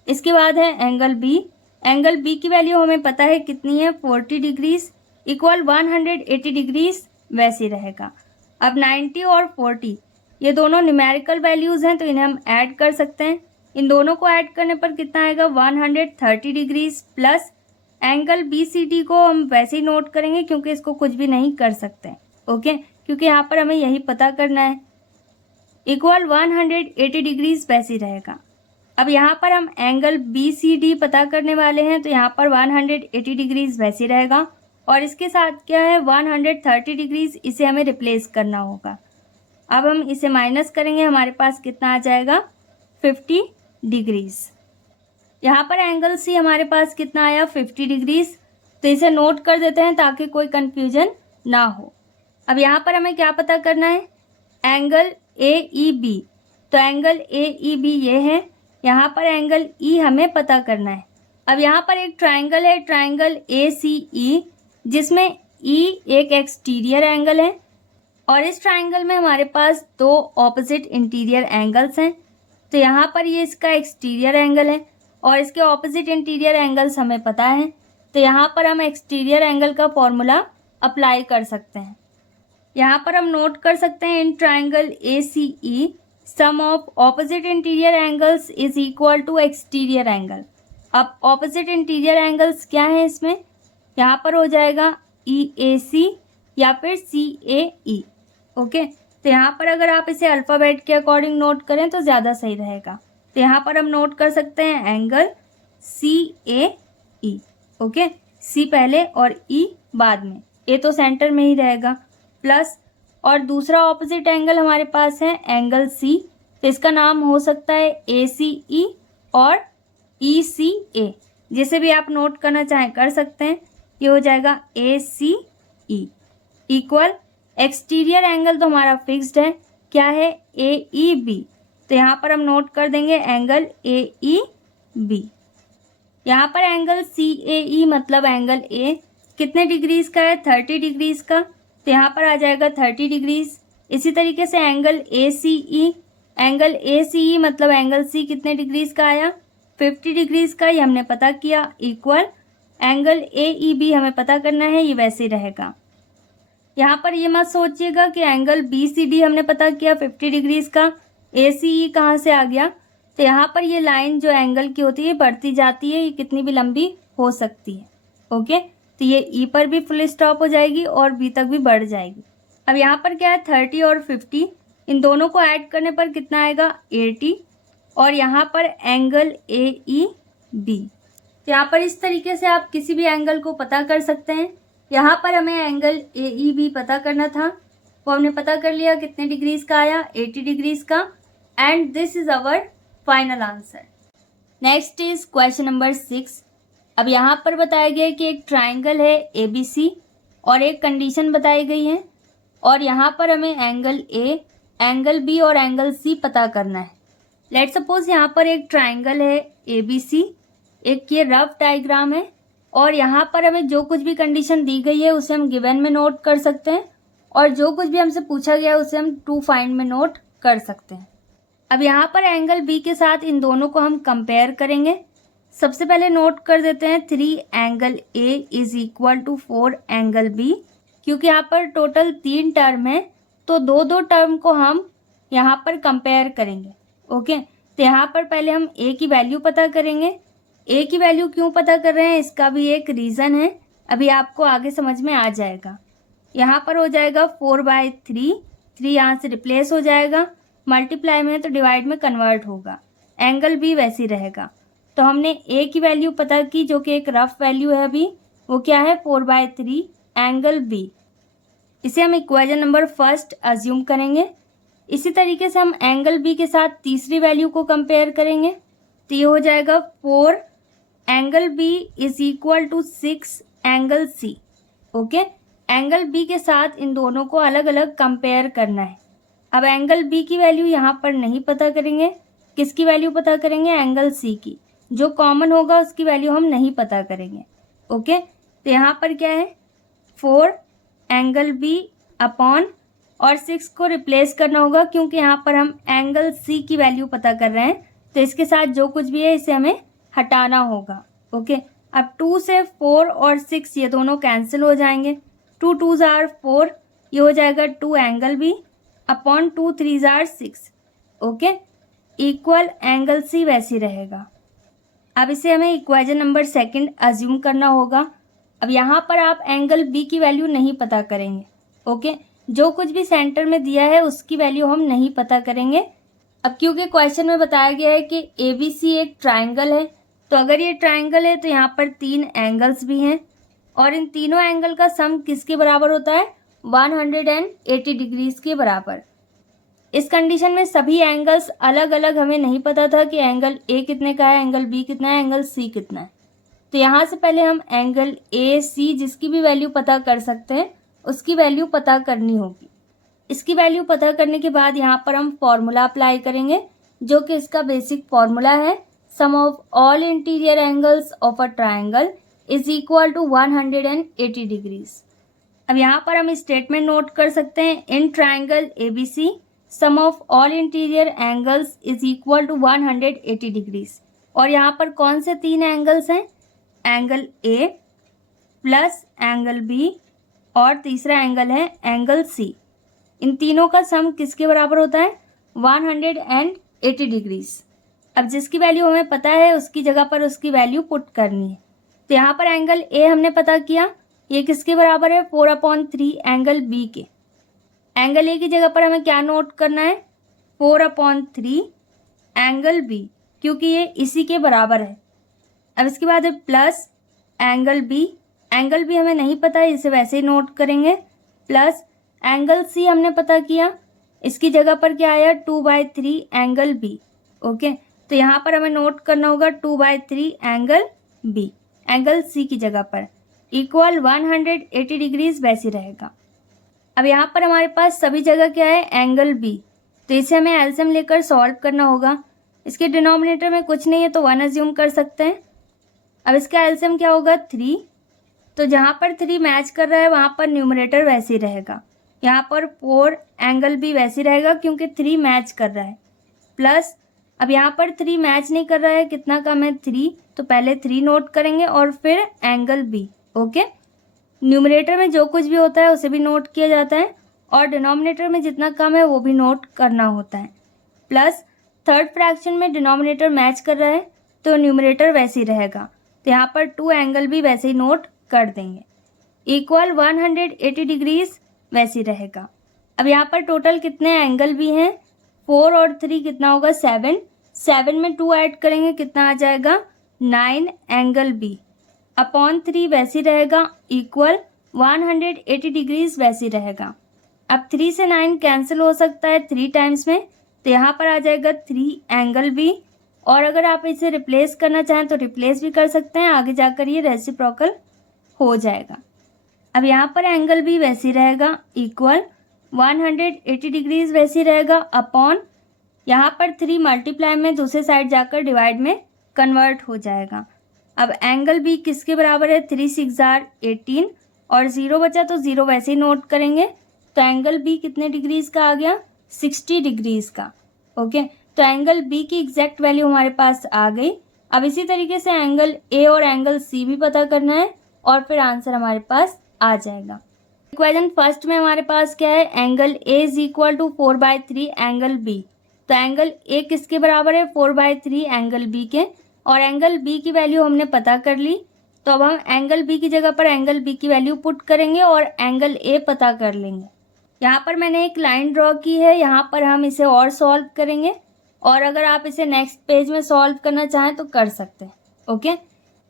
इसके बाद है एंगल बी की वैल्यू हमें पता है कितनी है, 40 डिग्रीज, इक्वल 180 डिग्रीज वैसे ही रहेगा। अब 90 और 40 ये दोनों न्यूमेरिकल वैल्यूज़ हैं, तो इन्हें हम ऐड कर सकते हैं। इन दोनों को ऐड करने पर कितना आएगा, 130 degrees, plus angle B C D को हम वैसे ही नोट करेंगे क्योंकि इसको कुछ भी नहीं कर सकते। ओके, क्योंकि यहाँ पर हमें यही पता करना है, इक्वल 180 डिग्रीज वैसे ही रहेगा। अब यहाँ पर हम एंगल बी सी डी पता करने वाले हैं, तो यहाँ पर 180 डिग्रीज वैसे ही रहेगा, और इसके साथ क्या है 130 डिग्रीज, इसे हमें रिप्लेस करना होगा। अब हम इसे माइनस करेंगे, हमारे पास कितना आ जाएगा 50 डिग्रीज। यहाँ पर एंगल सी हमारे पास कितना आया 50 डिग्रीज, तो इसे नोट कर देते हैं ताकि कोई कंफ्यूजन ना हो। अब यहाँ पर हमें क्या पता करना है, एंगल ए ई बी, तो एंगल ए ई बी ये है, यहाँ पर एंगल ई हमें पता करना है। अब यहाँ पर एक ट्राइंगल है, ट्राइंगल ए सी ई, जिसमें ई एक एक्सटीरियर एंगल है, और इस ट्राइंगल में हमारे पास दो ऑपोजिट इंटीरियर एंगल्स हैं। तो यहाँ पर ये इसका एक्सटीरियर एंगल है और इसके ऑपोजिट इंटीरियर एंगल्स हमें पता है, तो यहाँ पर हम एक्सटीरियर एंगल का फॉर्मूला अप्लाई कर सकते हैं। यहाँ पर हम नोट कर सकते हैं in triangle A C E sum of opposite interior angles is equal to exterior angle. अब ऑपोजिट इंटीरियर एंगल्स क्या है इसमें, यहाँ पर हो जाएगा ई ए सी या फिर सी ए ई। ओके, तो यहाँ पर अगर आप इसे अल्फ़ाबेट के अकॉर्डिंग नोट करें तो ज़्यादा सही रहेगा। तो यहाँ पर हम नोट कर सकते हैं एंगल CAE। ओके, C पहले और E बाद में, A तो सेंटर में ही रहेगा, प्लस और दूसरा ऑपोजिट एंगल हमारे पास है एंगल C, तो इसका नाम हो सकता है ACE और ECA, जिसे भी आप नोट करना चाहें कर सकते हैं। ये हो जाएगा ACE इक्वल एक्सटीरियर एंगल तो हमारा फिक्स्ड है, क्या है AEB, तो यहाँ पर हम नोट कर देंगे एंगल AEB। यहाँ पर एंगल CAE मतलब एंगल A कितने डिग्रीज का है, 30 डिग्रीज का, तो यहाँ पर आ जाएगा 30 डिग्रीज। इसी तरीके से एंगल ACE मतलब एंगल C कितने डिग्रीज का आया, 50 डिग्रीज का, ये हमने पता किया, इक्वल एंगल AEB हमें पता करना है, ये वैसे ही रहेगा। यहाँ पर ये मत सोचिएगा कि एंगल BCD हमने पता किया 50 डिग्रीज का, ACE कहाँ से आ गया, तो यहाँ पर ये लाइन जो एंगल की होती है बढ़ती जाती है, ये कितनी भी लंबी हो सकती है। ओके, तो ये E पर भी फुल स्टॉप हो जाएगी और B तक भी बढ़ जाएगी। अब यहाँ पर क्या है 30 और 50, इन दोनों को ऐड करने पर कितना आएगा 80, और यहाँ पर एंगल AEB। तो यहाँ पर इस तरीके से आप किसी भी एंगल को पता कर सकते हैं। यहाँ पर हमें एंगल AEB पता करना था, वो हमने पता कर लिया, कितने डिग्रीज का आया 80 डिग्रीज का, and this is our final answer. Next is question number 6। अब यहाँ पर बताया गया है कि एक ट्राइंगल है ABC और एक कंडीशन बताई गई है, और यहाँ पर हमें एंगल A, एंगल B और एंगल C पता करना है। लेट्स सपोज यहाँ पर एक ट्राइंगल है ABC, एक ये रफ डायग्राम है, और यहाँ पर हमें जो कुछ भी कंडीशन दी गई है उसे हम गिवन में नोट कर सकते हैं, और जो कुछ भी हमसे पूछा गया है उसे हम टू फाइंड में नोट कर सकते हैं। अब यहाँ पर एंगल B के साथ इन दोनों को हम कंपेयर करेंगे। सबसे पहले नोट कर देते हैं 3 angle A is equal to 4 angle B, क्योंकि यहाँ पर टोटल 3 टर्म है, तो दो टर्म को हम यहाँ पर कंपेयर करेंगे। ओके, तो यहाँ पर पहले हम A की वैल्यू पता करेंगे। A की वैल्यू क्यों पता कर रहे हैं, इसका भी एक रीज़न है, अभी आपको आगे समझ में आ जाएगा। यहाँ पर हो जाएगा 4/3, 3 यहाँ से रिप्लेस हो जाएगा, मल्टीप्लाई में तो डिवाइड में कन्वर्ट होगा, एंगल B वैसे ही रहेगा। तो हमने A की वैल्यू पता की जो कि एक रफ वैल्यू है अभी, वो क्या है 4/3 एंगल B। इसे हम इक्वेशन नंबर फर्स्ट अज्यूम करेंगे। इसी तरीके से हम एंगल B के साथ तीसरी वैल्यू को कंपेयर करेंगे, तो ये हो जाएगा 4 angle B is equal to 6 angle C। Okay, angle B के साथ इन दोनों को अलग अलग कंपेयर करना है। अब एंगल B की वैल्यू यहाँ पर नहीं पता करेंगे, किसकी वैल्यू पता करेंगे, एंगल C की, जो कॉमन होगा उसकी वैल्यू हम नहीं पता करेंगे। ओके, तो यहाँ पर क्या है 4 एंगल B अपॉन और 6 को रिप्लेस करना होगा, क्योंकि यहाँ पर हम एंगल C की वैल्यू पता कर रहे हैं, तो इसके साथ जो कुछ भी है इसे हमें हटाना होगा। ओके, अब 2 से 4 और 6 ये दोनों कैंसिल हो जाएंगे, 2 2s आर 4, ये हो जाएगा 2 angle B upon 2 3s are 6। Okay, equal angle C वैसे रहेगा। अब इसे हमें इक्वेशन नंबर सेकंड अज्यूम करना होगा। अब यहाँ पर आप एंगल B की वैल्यू नहीं पता करेंगे। ओके, जो कुछ भी सेंटर में दिया है उसकी वैल्यू हम नहीं पता करेंगे। अब क्योंकि क्वेश्चन में बताया गया है कि ABC एक ट्राइंगल है, तो अगर ये ट्राइंगल है तो यहाँ पर 3 एंगल्स भी हैं, और इन तीनों एंगल का सम किसके बराबर होता है 180 डिग्रीज के बराबर। इस कंडीशन में सभी एंगल्स अलग अलग हमें नहीं पता था कि एंगल A कितने का है, एंगल B कितना है, एंगल C कितना है। तो यहाँ से पहले हम एंगल AC जिसकी भी वैल्यू पता कर सकते हैं उसकी वैल्यू पता करनी होगी। इसकी वैल्यू पता करने के बाद यहाँ पर हम फॉर्मूला अप्लाई करेंगे, जो कि इसका बेसिक फॉर्मूला है sum of all interior angles of a triangle is equal to 180 degrees. अब यहाँ पर हम स्टेटमेंट नोट कर सकते हैं, in triangle ABC sum of all interior angles is equal to 180 degrees. और यहाँ पर कौन से 3 एंगल्स हैं, angle A plus angle B और तीसरा एंगल है एंगल C। इन तीनों का सम किसके बराबर होता है 180 डिग्रीज। अब जिसकी वैल्यू हमें पता है उसकी जगह पर उसकी वैल्यू पुट करनी है। तो यहाँ पर एंगल A हमने पता किया, ये किसके बराबर है 4/3 एंगल B के। एंगल ए की जगह पर हमें क्या नोट करना है, 4/3 एंगल बी, क्योंकि ये इसी के बराबर है। अब इसके बाद है plus angle B, angle B हमें नहीं पता है, इसे वैसे ही नोट करेंगे, प्लस एंगल सी हमने पता किया, इसकी जगह पर क्या आया 2/3 एंगल बी। ओके, तो यहाँ पर हमें नोट करना होगा 2/3 एंगल बी, एंगल सी की जगह पर इक्वल 180 डिग्रीज वैसे रहेगा। अब यहाँ पर हमारे पास सभी जगह क्या है, एंगल बी, तो इसे हमें एलसीएम लेकर सॉल्व करना होगा। इसके डिनोमिनेटर में कुछ नहीं है तो 1 अज्यूम कर सकते हैं। अब इसका एलसीएम क्या होगा 3, तो जहाँ पर 3 मैच कर रहा है वहाँ पर न्यूमरेटर वैसे ही रहेगा, यहाँ पर 4 एंगल बी वैसे रहेगा क्योंकि 3 मैच कर रहा है, प्लस अब यहाँ पर 3 मैच नहीं कर रहा है, कितना कम है 3, तो पहले 3 नोट करेंगे और फिर एंगल बी। ओके, न्यूमरेटर में जो कुछ भी होता है उसे भी नोट किया जाता है और डिनोमिनेटर में जितना कम है वो भी नोट करना होता है, प्लस थर्ड फ्रैक्शन में डिनोमिनेटर मैच कर रहा है तो न्यूमरेटर वैसे ही रहेगा, तो यहाँ पर 2 एंगल भी वैसे ही नोट कर देंगे, इक्वल 180 डिग्रीज वैसे ही रहेगा। अब यहाँ पर टोटल कितने एंगल भी हैं, 4 और 3 कितना होगा 7, 7 में 2 ऐड करेंगे कितना आ जाएगा 9 एंगल बी अपॉन 3 वैसे रहेगा, इक्वल 180 डिग्रीज वैसे रहेगा। अब 3 से 9 कैंसिल हो सकता है 3 टाइम्स में, तो यहाँ पर आ जाएगा 3 एंगल बी, और अगर आप इसे रिप्लेस करना चाहें तो रिप्लेस भी कर सकते हैं, आगे जाकर ये रेसिप्रोकल हो जाएगा। अब यहाँ पर एंगल बी वैसे रहेगा, इक्वल 180 डिग्रीज वैसे रहेगा अपॉन यहाँ पर 3 मल्टीप्लाई में दूसरे साइड जाकर डिवाइड में कन्वर्ट हो जाएगा। अब एंगल बी किसके बराबर है, 3 6 18 और 0 बचा तो 0 वैसे ही नोट करेंगे, तो एंगल बी कितने डिग्रीज का आ गया 60 डिग्रीज का। ओके, तो एंगल बी की एग्जैक्ट वैल्यू हमारे पास आ गई। अब इसी तरीके से एंगल ए और एंगल सी भी पता करना है और फिर आंसर हमारे पास आ जाएगा। इक्वेशन फर्स्ट में हमारे पास क्या है, angle A is equal to 4/3 angle B, तो एंगल ए किसके बराबर है 4/3 एंगल बी के, और एंगल बी की वैल्यू हमने पता कर ली, तो अब हम एंगल बी की जगह पर एंगल बी की वैल्यू पुट करेंगे और एंगल ए पता कर लेंगे। यहाँ पर मैंने एक लाइन ड्रॉ की है, यहाँ पर हम इसे और सॉल्व करेंगे, और अगर आप इसे नेक्स्ट पेज में सॉल्व करना चाहें तो कर सकते हैं। ओके,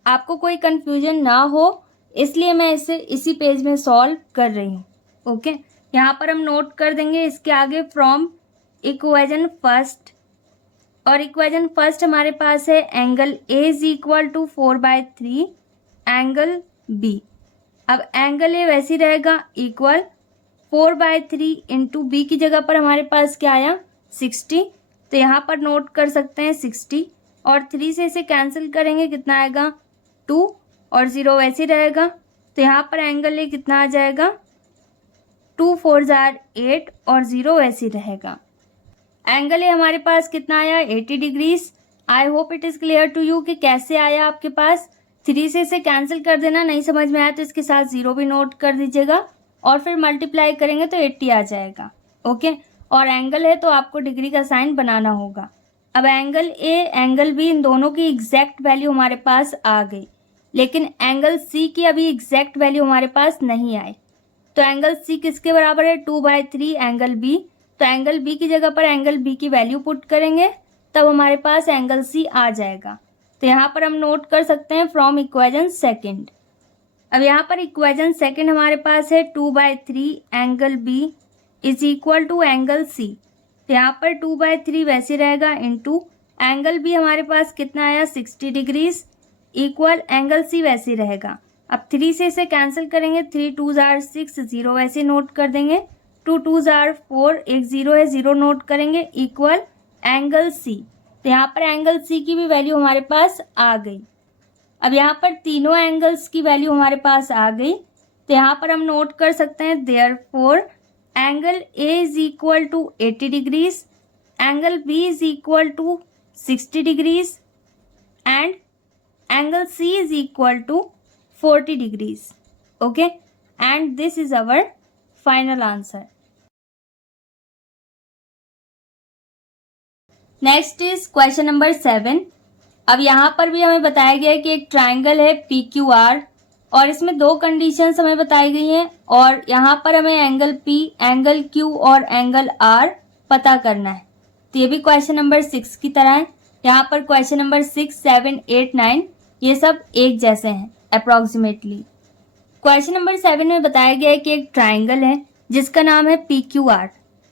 आपको कोई कन्फ्यूजन ना हो इसलिए मैं इसे इसी पेज में सॉल्व कर रही हूँ। ओके, यहाँ पर हम नोट कर देंगे इसके आगे फ्रॉम इक्वेशन फर्स्ट, और इक्वेशन फर्स्ट हमारे पास है angle A is equal to 4/3 angle B. अब एंगल ए वैसे रहेगा, इक्वल 4/3 इंटू बी की जगह पर हमारे पास क्या आया 60, तो यहाँ पर नोट कर सकते हैं 60, और 3 से इसे कैंसिल करेंगे कितना आएगा 2, और 0 वैसे रहेगा, तो यहाँ पर एंगल ए कितना आ जाएगा 2 4 8 और 0 वैसे रहेगा। एंगल ए हमारे पास कितना आया 80 degrees. I hope it is clear to you कि कैसे आया आपके पास। 3 से इसे कैंसिल कर देना, नहीं समझ में आया तो इसके साथ 0 भी नोट कर दीजिएगा, और फिर मल्टीप्लाई करेंगे तो 80 आ जाएगा। ओके, और एंगल है तो आपको डिग्री का साइन बनाना होगा। अब angle A angle be in दोनों की एग्जैक्ट वैल्यू हमारे पास आ गई, लेकिन एंगल सी की अभी एग्जैक्ट वैल्यू हमारे पास नहीं आई, तो एंगल सी किसके बराबर है 2/3 एंगल बी, तो एंगल बी की जगह पर एंगल बी की वैल्यू पुट करेंगे तब हमारे पास एंगल सी आ जाएगा। तो यहाँ पर हम नोट कर सकते हैं फ्रॉम इक्वेशन सेकंड। अब यहाँ पर इक्वेशन सेकंड हमारे पास है 2/3 angle B is equal to angle C, तो यहाँ पर 2/3 वैसे रहेगा इंटू एंगल बी हमारे पास कितना आया 60 डिग्रीज, इक्वल एंगल सी वैसे रहेगा। अब 3 से इसे कैंसिल करेंगे, 3 2 6 0 वैसे नोट कर देंगे, 2 2 4 एक 0 है 0 नोट करेंगे, इक्वल एंगल सी, तो यहाँ पर एंगल सी की भी वैल्यू हमारे पास आ गई। अब यहाँ पर तीनों एंगल्स की वैल्यू हमारे पास आ गई, तो यहाँ पर हम नोट कर सकते हैं therefore angle A is equal to 80 degrees, angle B is equal to 60 degrees and angle C is equal to 40 degrees. Okay, and this is our final answer. Next is question number 7. अब यहाँ पर भी हमें बताया गया है कि एक ट्राइंगल है PQR और इसमें दो कंडीशंस हमें बताई गई हैं और यहाँ पर हमें एंगल P, एंगल Q और एंगल R पता करना है। तो ये भी क्वेश्चन नंबर 6 की तरह है। यहाँ पर क्वेश्चन नंबर 6, 7, 8, 9 ये सब एक जैसे हैं अप्रॉक्सीमेटली। क्वेश्चन नंबर 7 में बताया गया है कि एक ट्राइंगल है जिसका नाम है PQR।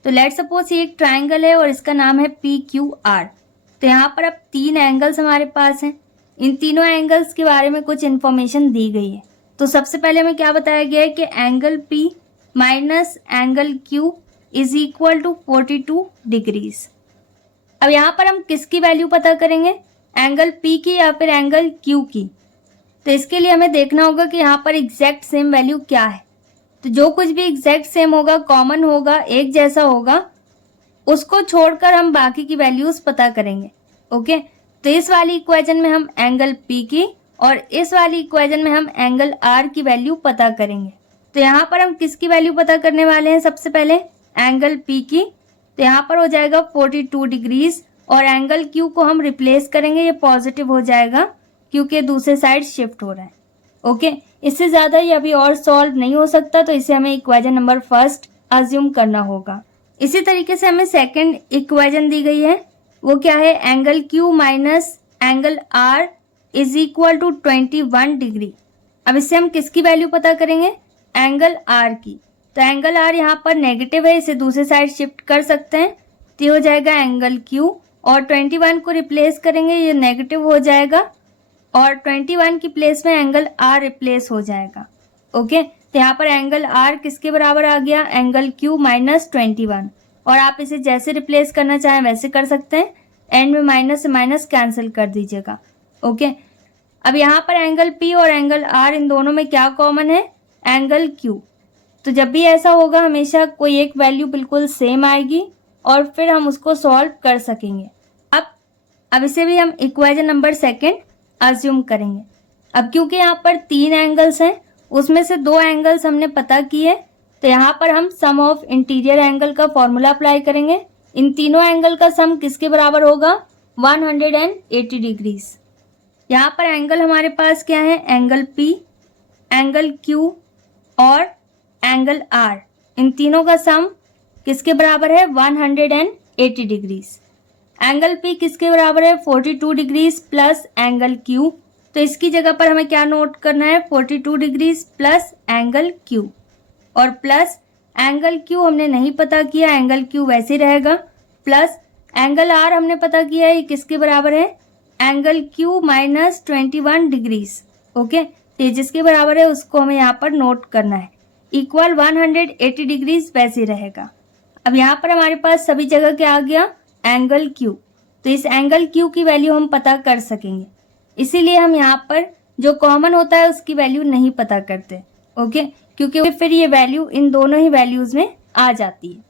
तो लेट सपोज ये एक ट्राइंगल है और इसका नाम है PQR। तो यहाँ पर अब 3 एंगल्स हमारे पास हैं। इन तीनों एंगल्स के बारे में कुछ इन्फॉर्मेशन दी गई है। तो सबसे पहले हमें क्या बताया गया है कि angle P minus angle Q is equal to 42 degrees. अब यहाँ पर हम किसकी वैल्यू पता करेंगे, एंगल P की या फिर एंगल Q की। तो इसके लिए हमें देखना होगा कि यहाँ पर एग्जैक्ट सेम वैल्यू क्या है। तो जो कुछ भी एग्जैक्ट सेम होगा, कॉमन होगा, एक जैसा होगा, उसको छोड़कर हम बाकी की वैल्यूज पता करेंगे। ओके, तो इस वाली इक्वेशन में हम एंगल P की और इस वाली इक्वेशन में हम एंगल R की वैल्यू पता करेंगे। तो यहाँ पर हम किसकी वैल्यू पता करने वाले हैं, सबसे पहले एंगल P की। तो यहाँ पर हो जाएगा 42 डिग्रीज और एंगल Q को हम रिप्लेस करेंगे, ये पॉजिटिव हो जाएगा क्योंकि दूसरे साइड शिफ्ट हो रहा है। ओके, इससे ज़्यादा ये अभी और सॉल्व नहीं हो सकता, तो इसे हमें इक्वेशन नंबर फर्स्ट अज्यूम करना होगा। इसी तरीके से हमें सेकंड इक्वेशन दी गई है, वो क्या है, angle Q minus angle R is equal to 21 degree. अब इससे हम किसकी वैल्यू पता करेंगे, एंगल R की। तो एंगल R यहाँ पर नेगेटिव है, इसे दूसरे साइड शिफ्ट कर सकते हैं, तो ये हो जाएगा एंगल Q और 21 को रिप्लेस करेंगे, ये नेगेटिव हो जाएगा और 21 की प्लेस में एंगल R रिप्लेस हो जाएगा। ओके, तो यहाँ पर एंगल R किसके बराबर आ गया, एंगल Q माइनस 21। और आप इसे जैसे रिप्लेस करना चाहें वैसे कर सकते हैं, एंड में माइनस से माइनस कैंसिल कर दीजिएगा। ओके, अब यहाँ पर एंगल P और एंगल R इन दोनों में क्या कॉमन है, एंगल Q। तो जब भी ऐसा होगा हमेशा कोई एक वैल्यू बिल्कुल सेम आएगी और फिर हम उसको सॉल्व कर सकेंगे। अब इसे भी हम इक्वेशन नंबर सेकंड अज्यूम करेंगे। अब क्योंकि यहाँ पर 3 एंगल्स हैं, उसमें से 2 एंगल्स हमने पता किए, तो यहाँ पर हम सम ऑफ इंटीरियर एंगल का फॉर्मूला अप्लाई करेंगे। इन तीनों एंगल का सम किसके बराबर होगा, 180 डिग्रीज। यहाँ पर एंगल हमारे पास क्या है, एंगल P, एंगल Q और एंगल R। इन तीनों का सम किसके बराबर है, 180 डिग्रीज। एंगल P किसके बराबर है, 42 डिग्रीज प्लस एंगल Q। तो इसकी जगह पर हमें क्या नोट करना है, 42 डिग्रीज प्लस एंगल Q और प्लस एंगल Q हमने नहीं पता किया, एंगल Q वैसे ही रहेगा, प्लस एंगल R हमने पता किया है, ये किसके बराबर है, angle Q minus 21 degrees. Okay, तो ये जिसके बराबर है उसको हमें यहाँ पर नोट करना है, इक्वल 180 डिग्रीज वैसे रहेगा। अब यहाँ पर हमारे पास सभी जगह क्या आ गया, एंगल Q। तो इस एंगल Q की वैल्यू हम पता कर सकेंगे, इसीलिए हम यहाँ पर जो कॉमन होता है उसकी वैल्यू नहीं पता करते। ओके, क्योंकि फिर ये वैल्यू इन दोनों ही वैल्यूज में आ जाती है।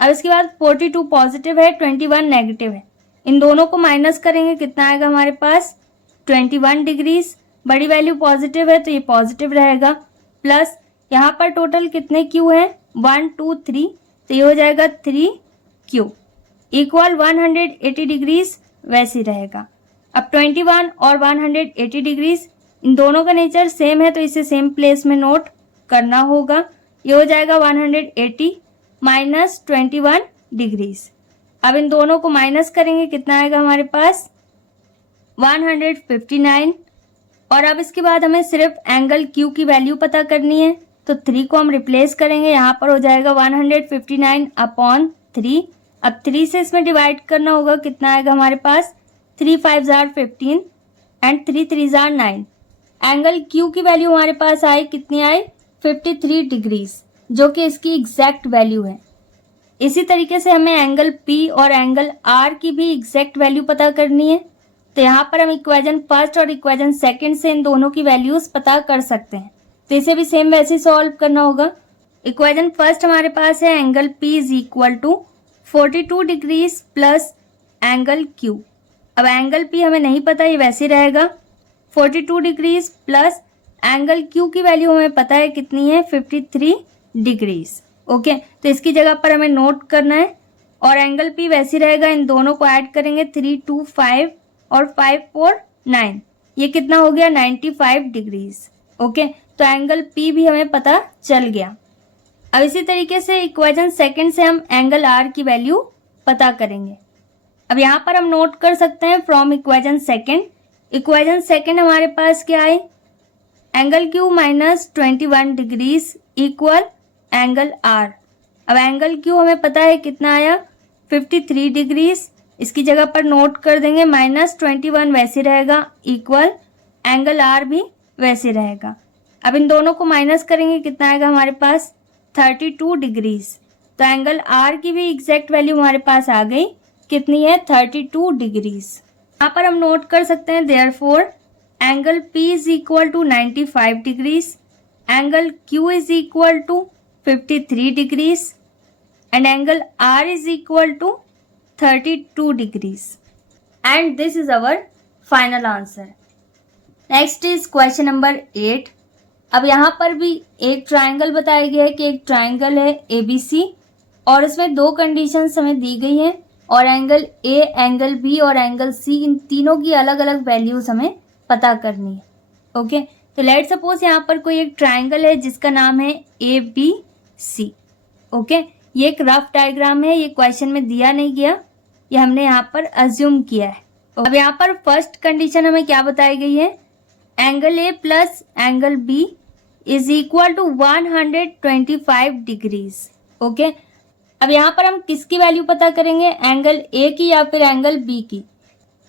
अब इसके बाद 42 पॉजिटिव है, 21 नेगेटिव है, इन दोनों को माइनस करेंगे, कितना आएगा हमारे पास, 21 डिग्रीज। बड़ी वैल्यू पॉजिटिव है तो ये पॉजिटिव रहेगा, प्लस यहाँ पर टोटल कितने Q हैं, 1 2 3, तो ये हो जाएगा 3Q इक्वल 180 डिग्रीज वैसे रहेगा। अब 21 और 180 डिग्रीज इन दोनों का नेचर सेम है, तो इसे सेम प्लेस में नोट करना होगा। ये हो जाएगा 180 माइनस 21 डिग्रीज। अब इन दोनों को माइनस करेंगे, कितना आएगा हमारे पास, 159। और अब इसके बाद हमें सिर्फ एंगल Q की वैल्यू पता करनी है, तो 3 को हम रिप्लेस करेंगे, यहाँ पर हो जाएगा 159 अपॉन 3। अब 3 से इसमें डिवाइड करना होगा, कितना आएगा हमारे पास, 3 5 jar 15 and 3 3 jar 9। Angle Q की वैल्यू हमारे पास आई, कितनी आई, 53 डिग्रीज, जो कि इसकी एग्जैक्ट वैल्यू है। इसी तरीके से हमें एंगल P और एंगल R की भी एग्जैक्ट वैल्यू पता करनी है। तो यहाँ पर हम इक्वेशन फर्स्ट और इक्वेशन सेकंड से इन दोनों की वैल्यूज पता कर सकते हैं, तो इसे भी सेम वैसे सॉल्व करना होगा। इक्वेशन फर्स्ट हमारे पास है angle P is equal to 42 degrees plus angle Q। अब एंगल P हमें नहीं पता, ये वैसे रहेगा, 42 डिग्रीज प्लस एंगल Q की वैल्यू हमें पता है कितनी है, 53 डिग्रीज। ओके, तो इसकी जगह पर हमें नोट करना है और एंगल P वैसे रहेगा, इन दोनों को ऐड करेंगे, 3 2 5 और 5 4 9, ये कितना हो गया, 95 डिग्रीज। ओके, तो एंगल पी भी हमें पता चल गया। अब इसी तरीके से इक्वेशन सेकंड से हम एंगल आर की वैल्यू पता करेंगे। अब यहाँ पर हम नोट कर सकते हैं फ्रॉम इक्वेशन सेकंड हमारे पास क्या है, angle Q minus 21 degrees equal angle R. अब एंगल क्यू हमें पता है कितना आया, 53 डिग्रीज, इसकी जगह पर नोट कर देंगे माइनस 21 वैसे रहेगा इक्वल एंगल आर भी वैसे रहेगा। अब इन दोनों को माइनस करेंगे, कितना आएगा हमारे पास 32 डिग्रीज। तो एंगल आर की भी एग्जैक्ट वैल्यू हमारे पास आ गई, कितनी है 32 डिग्रीज। यहाँ पर हम नोट कर सकते हैं therefore angle P is equal to 95 degrees, angle Q is equal to 53 degrees and angle R is equal to 32 degrees and this is our final answer. Next is question number 8। अब यहाँ पर भी एक triangle बताया गया है कि एक ट्राइंगल है ABC और इसमें दो कंडीशंस हमें दी गई हैं और एंगल A, एंगल B और एंगल C, इन तीनों की अलग अलग वैल्यूज हमें पता करनी है। ओके, तो लेट सपोज यहाँ पर कोई एक ट्राइंगल है जिसका नाम है ABC। ओके, ये एक रफ डायग्राम है, ये क्वेश्चन में दिया नहीं गया, ये हमने यहाँ पर अज्यूम किया है। अब यहाँ पर फर्स्ट कंडीशन हमें क्या बताई गई है, angle A plus angle B is equal to 125 degrees. Okay, अब यहाँ पर हम किसकी वैल्यू पता करेंगे, एंगल A की या फिर एंगल B की।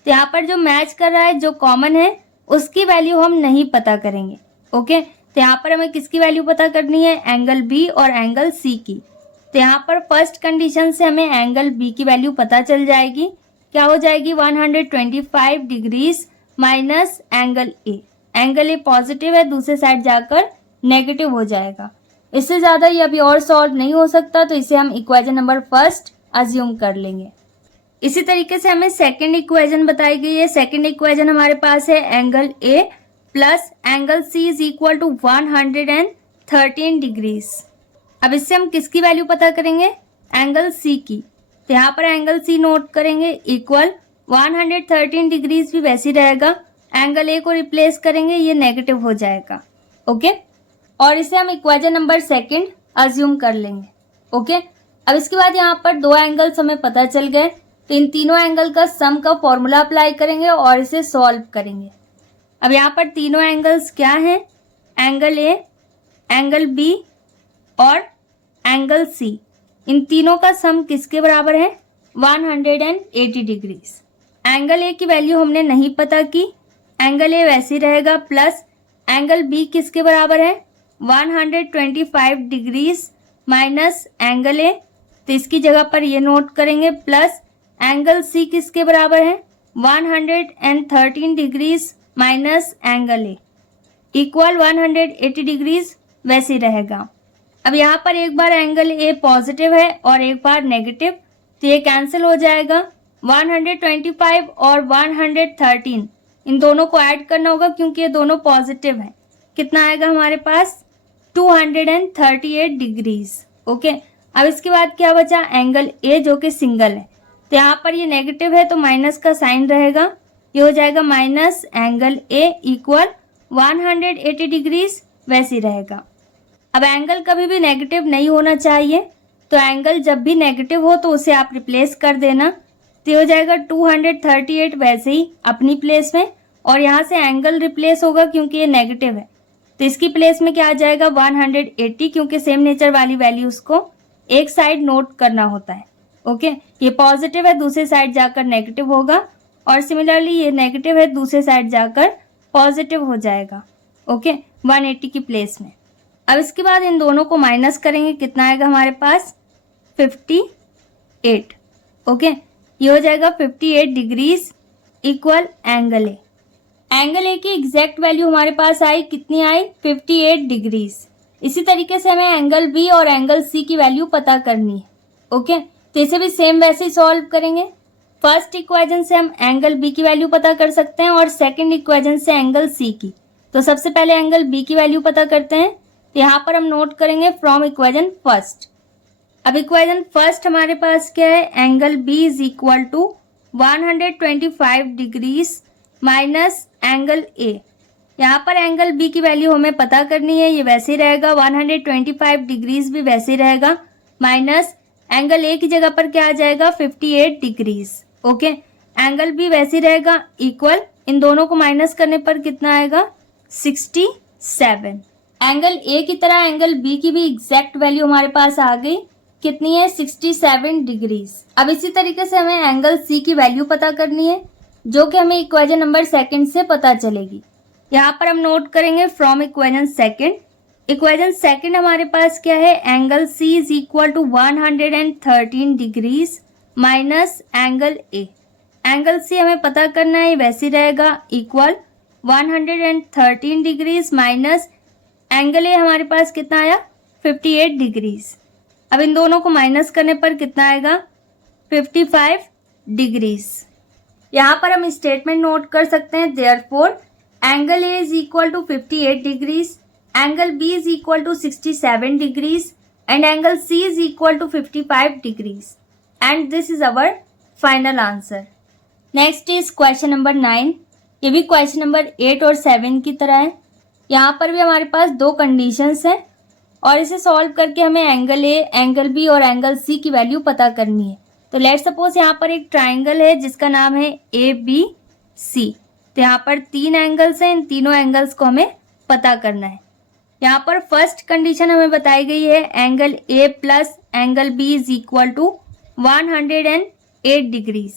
तो यहाँ पर जो मैच कर रहा है, जो कॉमन है, उसकी वैल्यू हम नहीं पता करेंगे। ओके, तो यहाँ पर हमें किसकी वैल्यू पता करनी है, एंगल B और एंगल C की। तो यहाँ पर फर्स्ट कंडीशन से हमें एंगल B की वैल्यू पता चल जाएगी, क्या हो जाएगी 125 degrees minus angle A। Angle A positive है, दूसरे साइड जाकर नेगेटिव हो जाएगा। इससे ज़्यादा ये अभी और सॉल्व नहीं हो सकता, तो इसे हम इक्वेशन नंबर फर्स्ट अज्यूम कर लेंगे। इसी तरीके से हमें सेकंड इक्वेशन बताई गई है। सेकंड इक्वेशन हमारे पास है angle A plus angle C is equal to 113 degrees. अब इससे हम किसकी वैल्यू पता करेंगे, एंगल C की। तो यहाँ पर एंगल C नोट करेंगे इक्वल 113 डिग्रीज भी वैसे रहेगा, एंगल A को रिप्लेस करेंगे, ये नेगेटिव हो जाएगा। ओके, और इसे हम इक्वेशन नंबर सेकंड अज्यूम कर लेंगे। ओके, अब इसके बाद यहाँ पर दो एंगल्स हमें पता चल गए, तो इन तीनों एंगल का सम का फॉर्मूला अप्लाई करेंगे और इसे सॉल्व करेंगे। अब यहाँ पर तीनों एंगल्स क्या हैं, एंगल A, एंगल B और एंगल C, इन तीनों का सम किसके बराबर है, 180 डिग्रीज। एंगल A की वैल्यू हमने नहीं पता की, एंगल A वैसे रहेगा, प्लस एंगल B किसके बराबर है, 125 डिग्रीज माइनस एंगल A, तो इसकी जगह पर ये नोट करेंगे, प्लस एंगल C किसके बराबर है, 113 degrees minus angle A equal 180 degrees वैसे रहेगा। अब यहाँ पर एक बार एंगल A पॉजिटिव है और एक बार नेगेटिव, तो ये कैंसिल हो जाएगा। 125 और 113 इन दोनों को ऐड करना होगा क्योंकि ये दोनों पॉजिटिव हैं। कितना आएगा हमारे पास, 238 डिग्रीज। ओके, अब इसके बाद क्या बचा, एंगल A जो कि सिंगल है, तो यहाँ पर ये नेगेटिव है तो माइनस का साइन रहेगा, ये हो जाएगा minus angle A equal 180 degrees वैसे रहेगा। अब एंगल कभी भी नेगेटिव नहीं होना चाहिए, तो एंगल जब भी नेगेटिव हो तो उसे आप रिप्लेस कर देना, तो हो जाएगा 238 वैसे ही अपनी प्लेस में, और यहाँ से एंगल रिप्लेस होगा क्योंकि ये नेगेटिव है, तो इसकी प्लेस में क्या आ जाएगा 180, क्योंकि सेम नेचर वाली वैल्यूज को एक साइड नोट करना होता है। ओके, ये पॉजिटिव है, दूसरे साइड जाकर नेगेटिव होगा, और सिमिलरली ये नेगेटिव है, दूसरे साइड जाकर पॉजिटिव हो जाएगा। ओके, 180 की प्लेस में। अब इसके बाद इन दोनों को माइनस करेंगे, कितना आएगा हमारे पास 58। ओके, ये हो जाएगा 58 degrees equal angle A। Angle A की एग्जैक्ट वैल्यू हमारे पास आई, कितनी आई 58 डिग्रीज। इसी तरीके से हमें एंगल B और एंगल C की वैल्यू पता करनी है। ओके, तो इसे भी सेम वैसे ही सॉल्व करेंगे। फर्स्ट इक्वेशन से हम एंगल B की वैल्यू पता कर सकते हैं और सेकंड इक्वेशन से एंगल C की। तो सबसे पहले एंगल B की वैल्यू पता करते हैं, तो यहाँ पर हम नोट करेंगे फ्रॉम इक्वेशन फर्स्ट। अब इक्वेशन फर्स्ट हमारे पास क्या है, angle B is equal to 125 degrees minus angle A। यहाँ पर एंगल बी की वैल्यू हमें पता करनी है, ये वैसे ही रहेगा 125 डिग्रीज भी वैसे ही रहेगा, माइनस एंगल ए की जगह पर क्या आ जाएगा 58 डिग्रीज। ओके, एंगल बी वैसे ही रहेगा इक्वल, इन दोनों को माइनस करने पर कितना आएगा 67। एंगल ए की तरह एंगल बी की भी एग्जैक्ट वैल्यू हमारे पास आ गई, कितनी है 67 डिग्रीज। अब इसी तरीके से हमें एंगल सी की वैल्यू पता करनी है, जो कि हमें इक्वेशन नंबर सेकंड से पता चलेगी। यहाँ पर हम नोट करेंगे from equation second. Equation second हमारे पास क्या है, angle C is equal to 113 degrees minus angle A. Angle C हमें पता करना है, वैसे रहेगा equal 113 degrees minus angle A हमारे पास कितना आया 58 डिग्रीज। अब इन दोनों को माइनस करने पर कितना आएगा 55 डिग्रीज। यहाँ पर हम स्टेटमेंट नोट कर सकते हैं, therefore angle A is equal to 58 degrees, angle B is equal to 67 degrees and angle C is equal to 55 degrees and this is our final answer. Next is question number 9। ये भी question number 8 और 7 की तरह है। यहाँ पर भी हमारे पास दो कंडीशंस हैं और इसे सॉल्व करके हमें एंगल ए, एंगल बी और एंगल सी की वैल्यू पता करनी है। तो लेट्स सपोज यहाँ पर एक ट्राइंगल है जिसका नाम है ए बी सी। तो यहाँ पर 3 एंगल्स हैं, इन तीनों एंगल्स को हमें पता करना है। यहाँ पर फर्स्ट कंडीशन हमें बताई गई है, angle A plus angle B is equal to 108 degrees.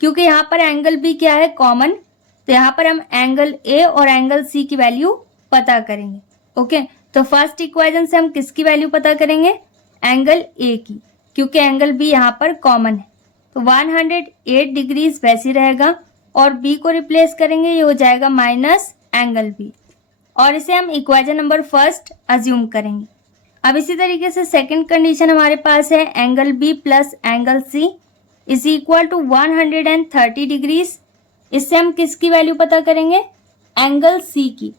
क्योंकि यहाँ पर एंगल बी क्या है कॉमन, तो यहाँ पर हम एंगल ए और एंगल सी की वैल्यू पता करेंगे। ओके, तो फर्स्ट इक्वेशन से हम किसकी वैल्यू पता करेंगे, एंगल ए की, क्योंकि एंगल बी यहाँ पर कॉमन है। तो 108 डिग्रीज वैसे रहेगा और बी को रिप्लेस करेंगे, ये हो जाएगा माइनस एंगल बी, और इसे हम इक्वेशन नंबर फर्स्ट अज्यूम करेंगे। अब इसी तरीके से सेकंड कंडीशन हमारे पास है, angle B plus angle C is equal to 130 degrees. इससे हम किसकी वैल्यू पता करेंगे, एंगल सी की।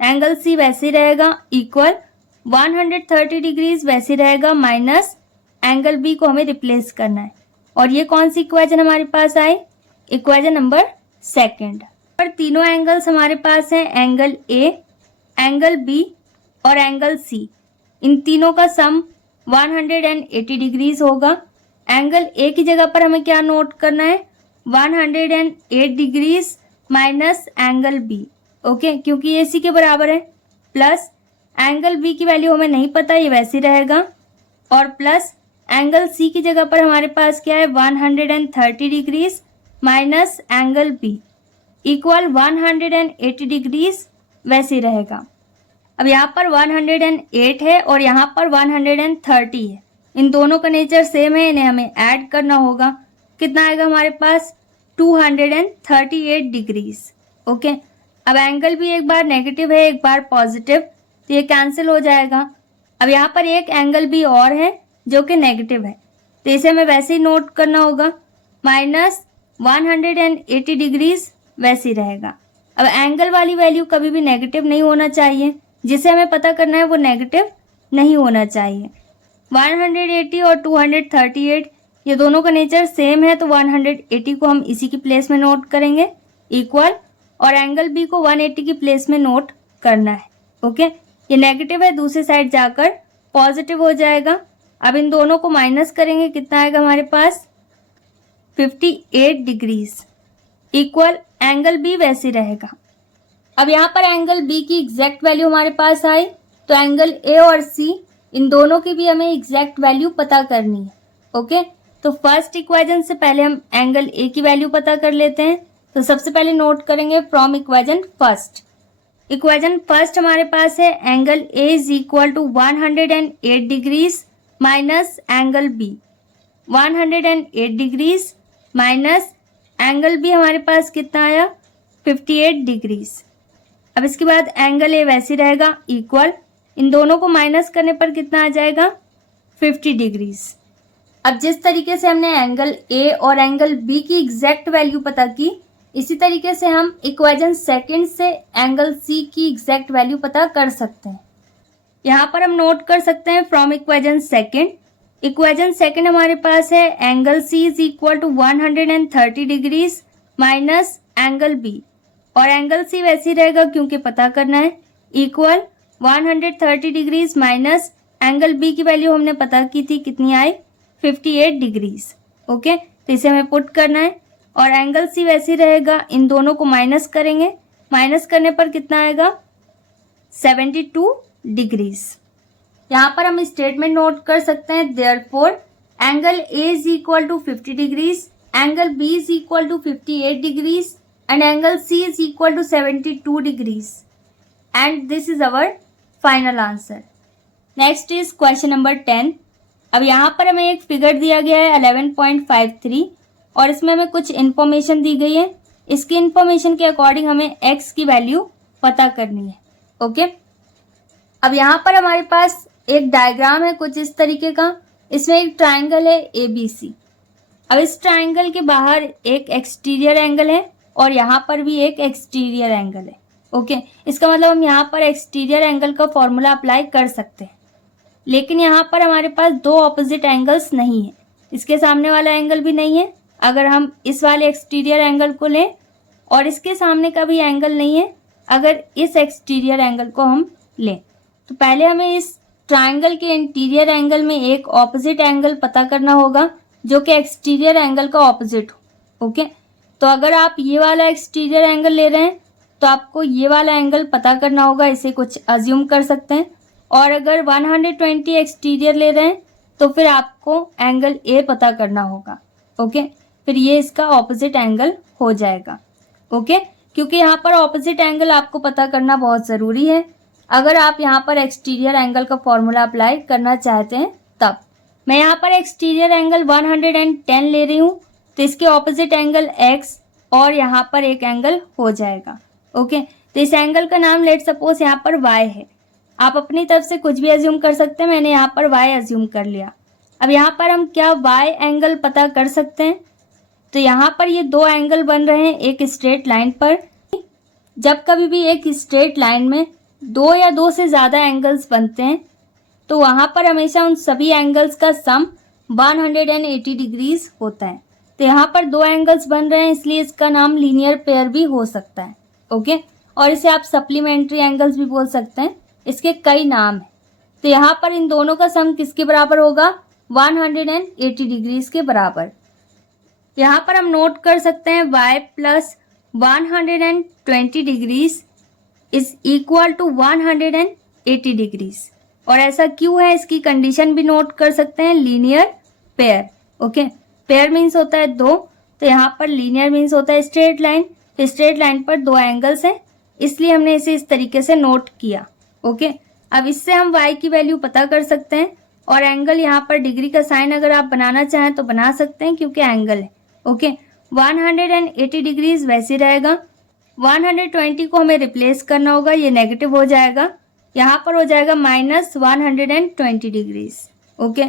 एंगल सी वैसे रहेगा इक्वल 130 डिग्रीज वैसे रहेगा माइनस एंगल बी को हमें रिप्लेस करना है, और ये कौन सी इक्वेशन हमारे पास आई, इक्वेशन नंबर सेकंड। पर तीनों एंगल्स हमारे पास हैं, एंगल ए, एंगल बी और एंगल सी। इन तीनों का सम 180 डिग्रीज होगा। एंगल ए की जगह पर हमें क्या नोट करना है, 108 degrees minus angle B. Okay, क्योंकि ये सी के बराबर है, प्लस एंगल बी की वैल्यू हमें नहीं पता, ये वैसे रहेगा, और प्लस एंगल सी की जगह पर हमारे पास क्या है 130 degrees minus angle B equal 180 degrees वैसे रहेगा। अब यहाँ पर 108 है और यहाँ पर 130 है, इन दोनों का नेचर सेम है, इन्हें हमें ऐड करना होगा। कितना आएगा हमारे पास 238 डिग्रीज। ओके, अब एंगल भी एक बार नेगेटिव है एक बार पॉजिटिव, तो ये कैंसिल हो जाएगा। अब यहाँ पर एक एंगल भी और है जो कि नेगेटिव है, तो इसे हमें वैसे ही नोट करना होगा, माइनस 180 डिग्रीज वैसे रहेगा। अब एंगल वाली वैल्यू कभी भी नेगेटिव नहीं होना चाहिए, जिसे हमें पता करना है वो नेगेटिव नहीं होना चाहिए। 180 और 238 ये दोनों का नेचर सेम है, तो 180 को हम इसी की प्लेस में नोट करेंगे इक्वल, और एंगल बी को 180 की प्लेस में नोट करना है। ओके, ये नेगेटिव है, दूसरी साइड जाकर पॉजिटिव हो जाएगा। अब इन दोनों को माइनस करेंगे, कितना आएगा हमारे पास 58 डिग्रीज इक्वल एंगल बी वैसे रहेगा। अब यहाँ पर एंगल बी की एग्जैक्ट वैल्यू हमारे पास आई, तो एंगल ए और सी इन दोनों की भी हमें एग्जैक्ट वैल्यू पता करनी है। ओके, तो फर्स्ट इक्वेशन से पहले हम एंगल ए की वैल्यू पता कर लेते हैं। तो सबसे पहले नोट करेंगे from equation first. Equation first हमारे पास है, angle A is equal to 108 degrees minus angle B, 108 degrees minus angle B हमारे पास कितना आया 58 डिग्रीज। अब इसके बाद एंगल ए वैसे रहेगा इक्वल, इन दोनों को माइनस करने पर कितना आ जाएगा 50 डिग्रीज। अब जिस तरीके से हमने एंगल ए और एंगल बी की एग्जैक्ट वैल्यू पता की, इसी तरीके से हम इक्वेशन सेकंड से एंगल सी की एग्जैक्ट वैल्यू पता कर सकते हैं। यहाँ पर हम नोट कर सकते हैं from equation second. Equation second हमारे पास है, angle C is equal to 130 degrees minus angle B, और एंगल सी वैसी रहेगा क्योंकि पता करना है, equal 130 degrees minus angle B की वैल्यू हमने पता की थी कितनी आई, 58 डिग्रीज। ओके, तो इसे हमें पुट करना है और एंगल सी वैसी रहेगा, इन दोनों को माइनस करेंगे, माइनस करने पर कितना आएगा, 72 डिग्रीज। यहाँ पर हम स्टेटमेंट नोट कर सकते हैं, therefore angle A is equal to 50 degrees, angle B is equal to 58 degrees and angle C is equal to 72 degrees and this is our final answer. Next is question number 10। अब यहाँ पर हमें एक figure दिया गया है 11.53 और इसमें हमें कुछ इन्फॉर्मेशन दी गई है। इसकी इन्फॉर्मेशन के अकॉर्डिंग हमें x की वैल्यू पता करनी है। ओके, अब यहाँ पर हमारे पास एक डायग्राम है कुछ इस तरीके का, इसमें एक ट्राइंगल है ABC। अब इस ट्राइंगल के बाहर एक एक्सटीरियर एंगल है और यहाँ पर भी एक एक्सटीरियर एंगल है। ओके, इसका मतलब हम यहाँ पर एक्सटीरियर एंगल का फॉर्मूला अप्लाई कर सकते हैं, लेकिन यहाँ पर हमारे पास दो ऑपोजिट एंगल्स नहीं है, इसके सामने वाला एंगल भी नहीं है। अगर हम इस वाले एक्सटीरियर एंगल को लें और इसके सामने का भी एंगल नहीं है, अगर इस एक्सटीरियर एंगल को हम लें, तो पहले हमें इस ट्राइंगल के इंटीरियर एंगल में एक ऑपोजिट एंगल पता करना होगा जो कि एक्सटीरियर एंगल का ऑपोजिट हो। ओके, तो अगर आप ये वाला एक्सटीरियर एंगल ले रहे हैं तो आपको ये वाला एंगल पता करना होगा, इसे कुछ अज्यूम कर सकते हैं। और अगर 120 एक्सटीरियर ले रहे हैं तो फिर आपको एंगल ए पता करना होगा। ओके, फिर ये इसका ऑपोजिट एंगल हो जाएगा। ओके, क्योंकि यहाँ पर ऑपोजिट एंगल आपको पता करना बहुत ज़रूरी है अगर आप यहाँ पर एक्सटीरियर एंगल का फॉर्मूला अप्लाई करना चाहते हैं तब। मैं यहाँ पर एक्सटीरियर एंगल 110 ले रही हूँ, तो इसके ऑपोजिट एंगल x और यहाँ पर एक एंगल हो जाएगा। ओके, तो इस एंगल का नाम लेट सपोज यहाँ पर y है। आप अपनी तरफ से कुछ भी अज्यूम कर सकते हैं, मैंने यहाँ पर y अज्यूम कर लिया। अब यहाँ पर हम क्या y एंगल पता कर सकते हैं, तो यहाँ पर ये दो एंगल बन रहे हैं एक स्ट्रेट लाइन पर। जब कभी भी एक स्ट्रेट लाइन में दो या दो से ज़्यादा एंगल्स बनते हैं तो वहाँ पर हमेशा उन सभी एंगल्स का सम 180 डिग्रीज होता है। तो यहाँ पर दो एंगल्स बन रहे हैं इसलिए इसका नाम लीनियर पेयर भी हो सकता है। ओके, और इसे आप सप्लीमेंट्री एंगल्स भी बोल सकते हैं, इसके कई नाम हैं। तो यहाँ पर इन दोनों का सम किसके बराबर होगा, 180 डिग्रीज के बराबर। यहाँ पर हम नोट कर सकते हैं y plus 120 degrees is equal to 180 degrees. और ऐसा क्यों है इसकी कंडीशन भी नोट कर सकते हैं, linear pair. Okay, pair means होता है दो, तो यहाँ पर लीनियर मीन्स होता है स्ट्रेट लाइन। तो स्ट्रेट लाइन पर दो एंगल्स हैं इसलिए हमने इसे इस तरीके से नोट किया। ओके, अब इससे हम y की वैल्यू पता कर सकते हैं और एंगल यहाँ पर डिग्री का साइन अगर आप बनाना चाहें तो बना सकते हैं क्योंकि एंगल है। ओके, 180 डिग्रीज वैसे रहेगा, 120 को हमें रिप्लेस करना होगा, ये नेगेटिव हो जाएगा, यहाँ पर हो जाएगा माइनस 120 डिग्रीज। ओके,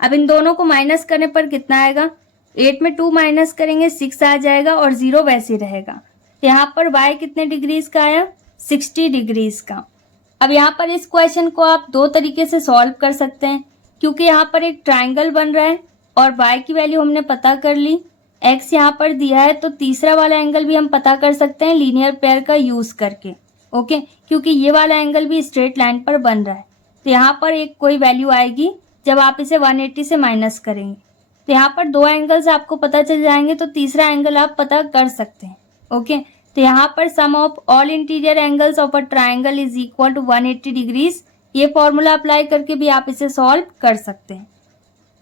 अब इन दोनों को माइनस करने पर कितना आएगा, 8 में 2 माइनस करेंगे 6 आ जाएगा और 0 वैसे रहेगा। यहाँ पर y कितने डिग्रीज का आया, 60 डिग्रीज का। अब यहाँ पर इस क्वेश्चन को आप दो तरीके से सॉल्व कर सकते हैं क्योंकि यहाँ पर एक ट्राइंगल बन रहा है और y की वैल्यू हमने पता कर ली, x यहाँ पर दिया है, तो तीसरा वाला एंगल भी हम पता कर सकते हैं लीनियर पेयर का यूज करके। ओके, क्योंकि ये वाला एंगल भी स्ट्रेट लाइन पर बन रहा है, तो यहाँ पर एक कोई वैल्यू आएगी जब आप इसे 180 से माइनस करेंगे, तो यहाँ पर दो एंगल्स आपको पता चल जाएंगे, तो तीसरा एंगल आप पता कर सकते हैं। ओके, तो यहाँ पर sum of all interior angles of a triangle is equal to 180 degrees, ये फॉर्मूला अप्लाई करके भी आप इसे सॉल्व कर सकते हैं,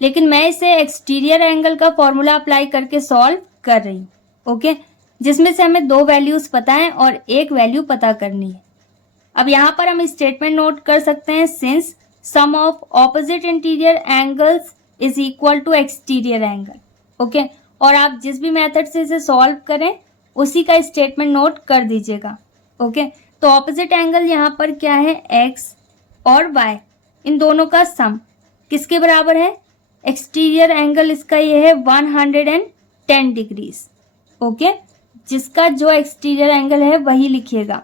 लेकिन मैं इसे एक्सटीरियर एंगल का फॉर्मूला अप्लाई करके सॉल्व कर रही हूँ। ओके, जिसमें से हमें दो वैल्यूज पता है और एक वैल्यू पता करनी है। अब यहाँ पर हम स्टेटमेंट नोट कर सकते हैं, since sum of opposite interior angles is equal to exterior angle. Okay, और आप जिस भी मेथड से इसे सॉल्व करें उसी का स्टेटमेंट नोट कर दीजिएगा। ओके, तो ऑपोजिट एंगल यहाँ पर क्या है, x और y, इन दोनों का सम किसके बराबर है, एक्सटीरियर एंगल इसका ये है 110 डिग्रीज। ओके, जिसका जो एक्सटीरियर एंगल है वही लिखिएगा।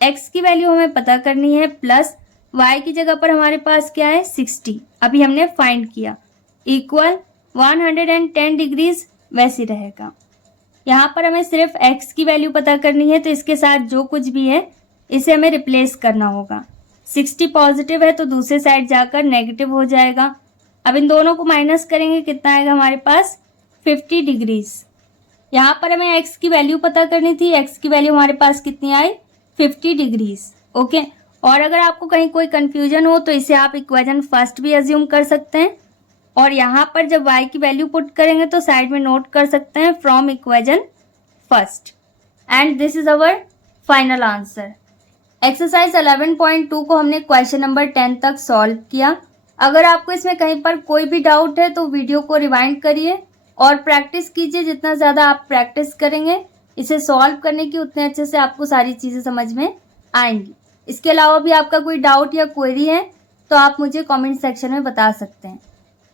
x की वैल्यू हमें पता करनी है, प्लस y की जगह पर हमारे पास क्या है, 60 अभी हमने फाइंड किया, इक्वल 110 डिग्रीज वैसे रहेगा। यहाँ पर हमें सिर्फ x की वैल्यू पता करनी है, तो इसके साथ जो कुछ भी है इसे हमें रिप्लेस करना होगा। 60 पॉजिटिव है तो दूसरे साइड जाकर नेगेटिव हो जाएगा। अब इन दोनों को माइनस करेंगे, कितना आएगा हमारे पास 50 डिग्रीज। यहाँ पर हमें x की वैल्यू पता करनी थी, x की वैल्यू हमारे पास कितनी आई 50 डिग्रीज। ओके, और अगर आपको कहीं कोई कंफ्यूजन हो तो इसे आप इक्वेशन फर्स्ट भी अज्यूम कर सकते हैं, और यहाँ पर जब y की वैल्यू पुट करेंगे तो साइड में नोट कर सकते हैं from equation first. And this is our final answer. Exercise 11.2 को हमने क्वेश्चन नंबर 10 तक सॉल्व किया। अगर आपको इसमें कहीं पर कोई भी डाउट है तो वीडियो को रिवाइंड करिए और प्रैक्टिस कीजिए। जितना ज़्यादा आप प्रैक्टिस करेंगे इसे सॉल्व करने की, उतने अच्छे से आपको सारी चीज़ें समझ में आएंगी। इसके अलावा भी आपका कोई डाउट या क्वेरी है तो आप मुझे कमेंट सेक्शन में बता सकते हैं।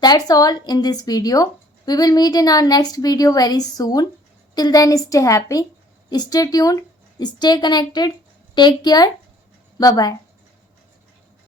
That's all in this video. We will meet in our next video very soon. Till then stay happy, stay tuned, stay connected, take care, bye bye.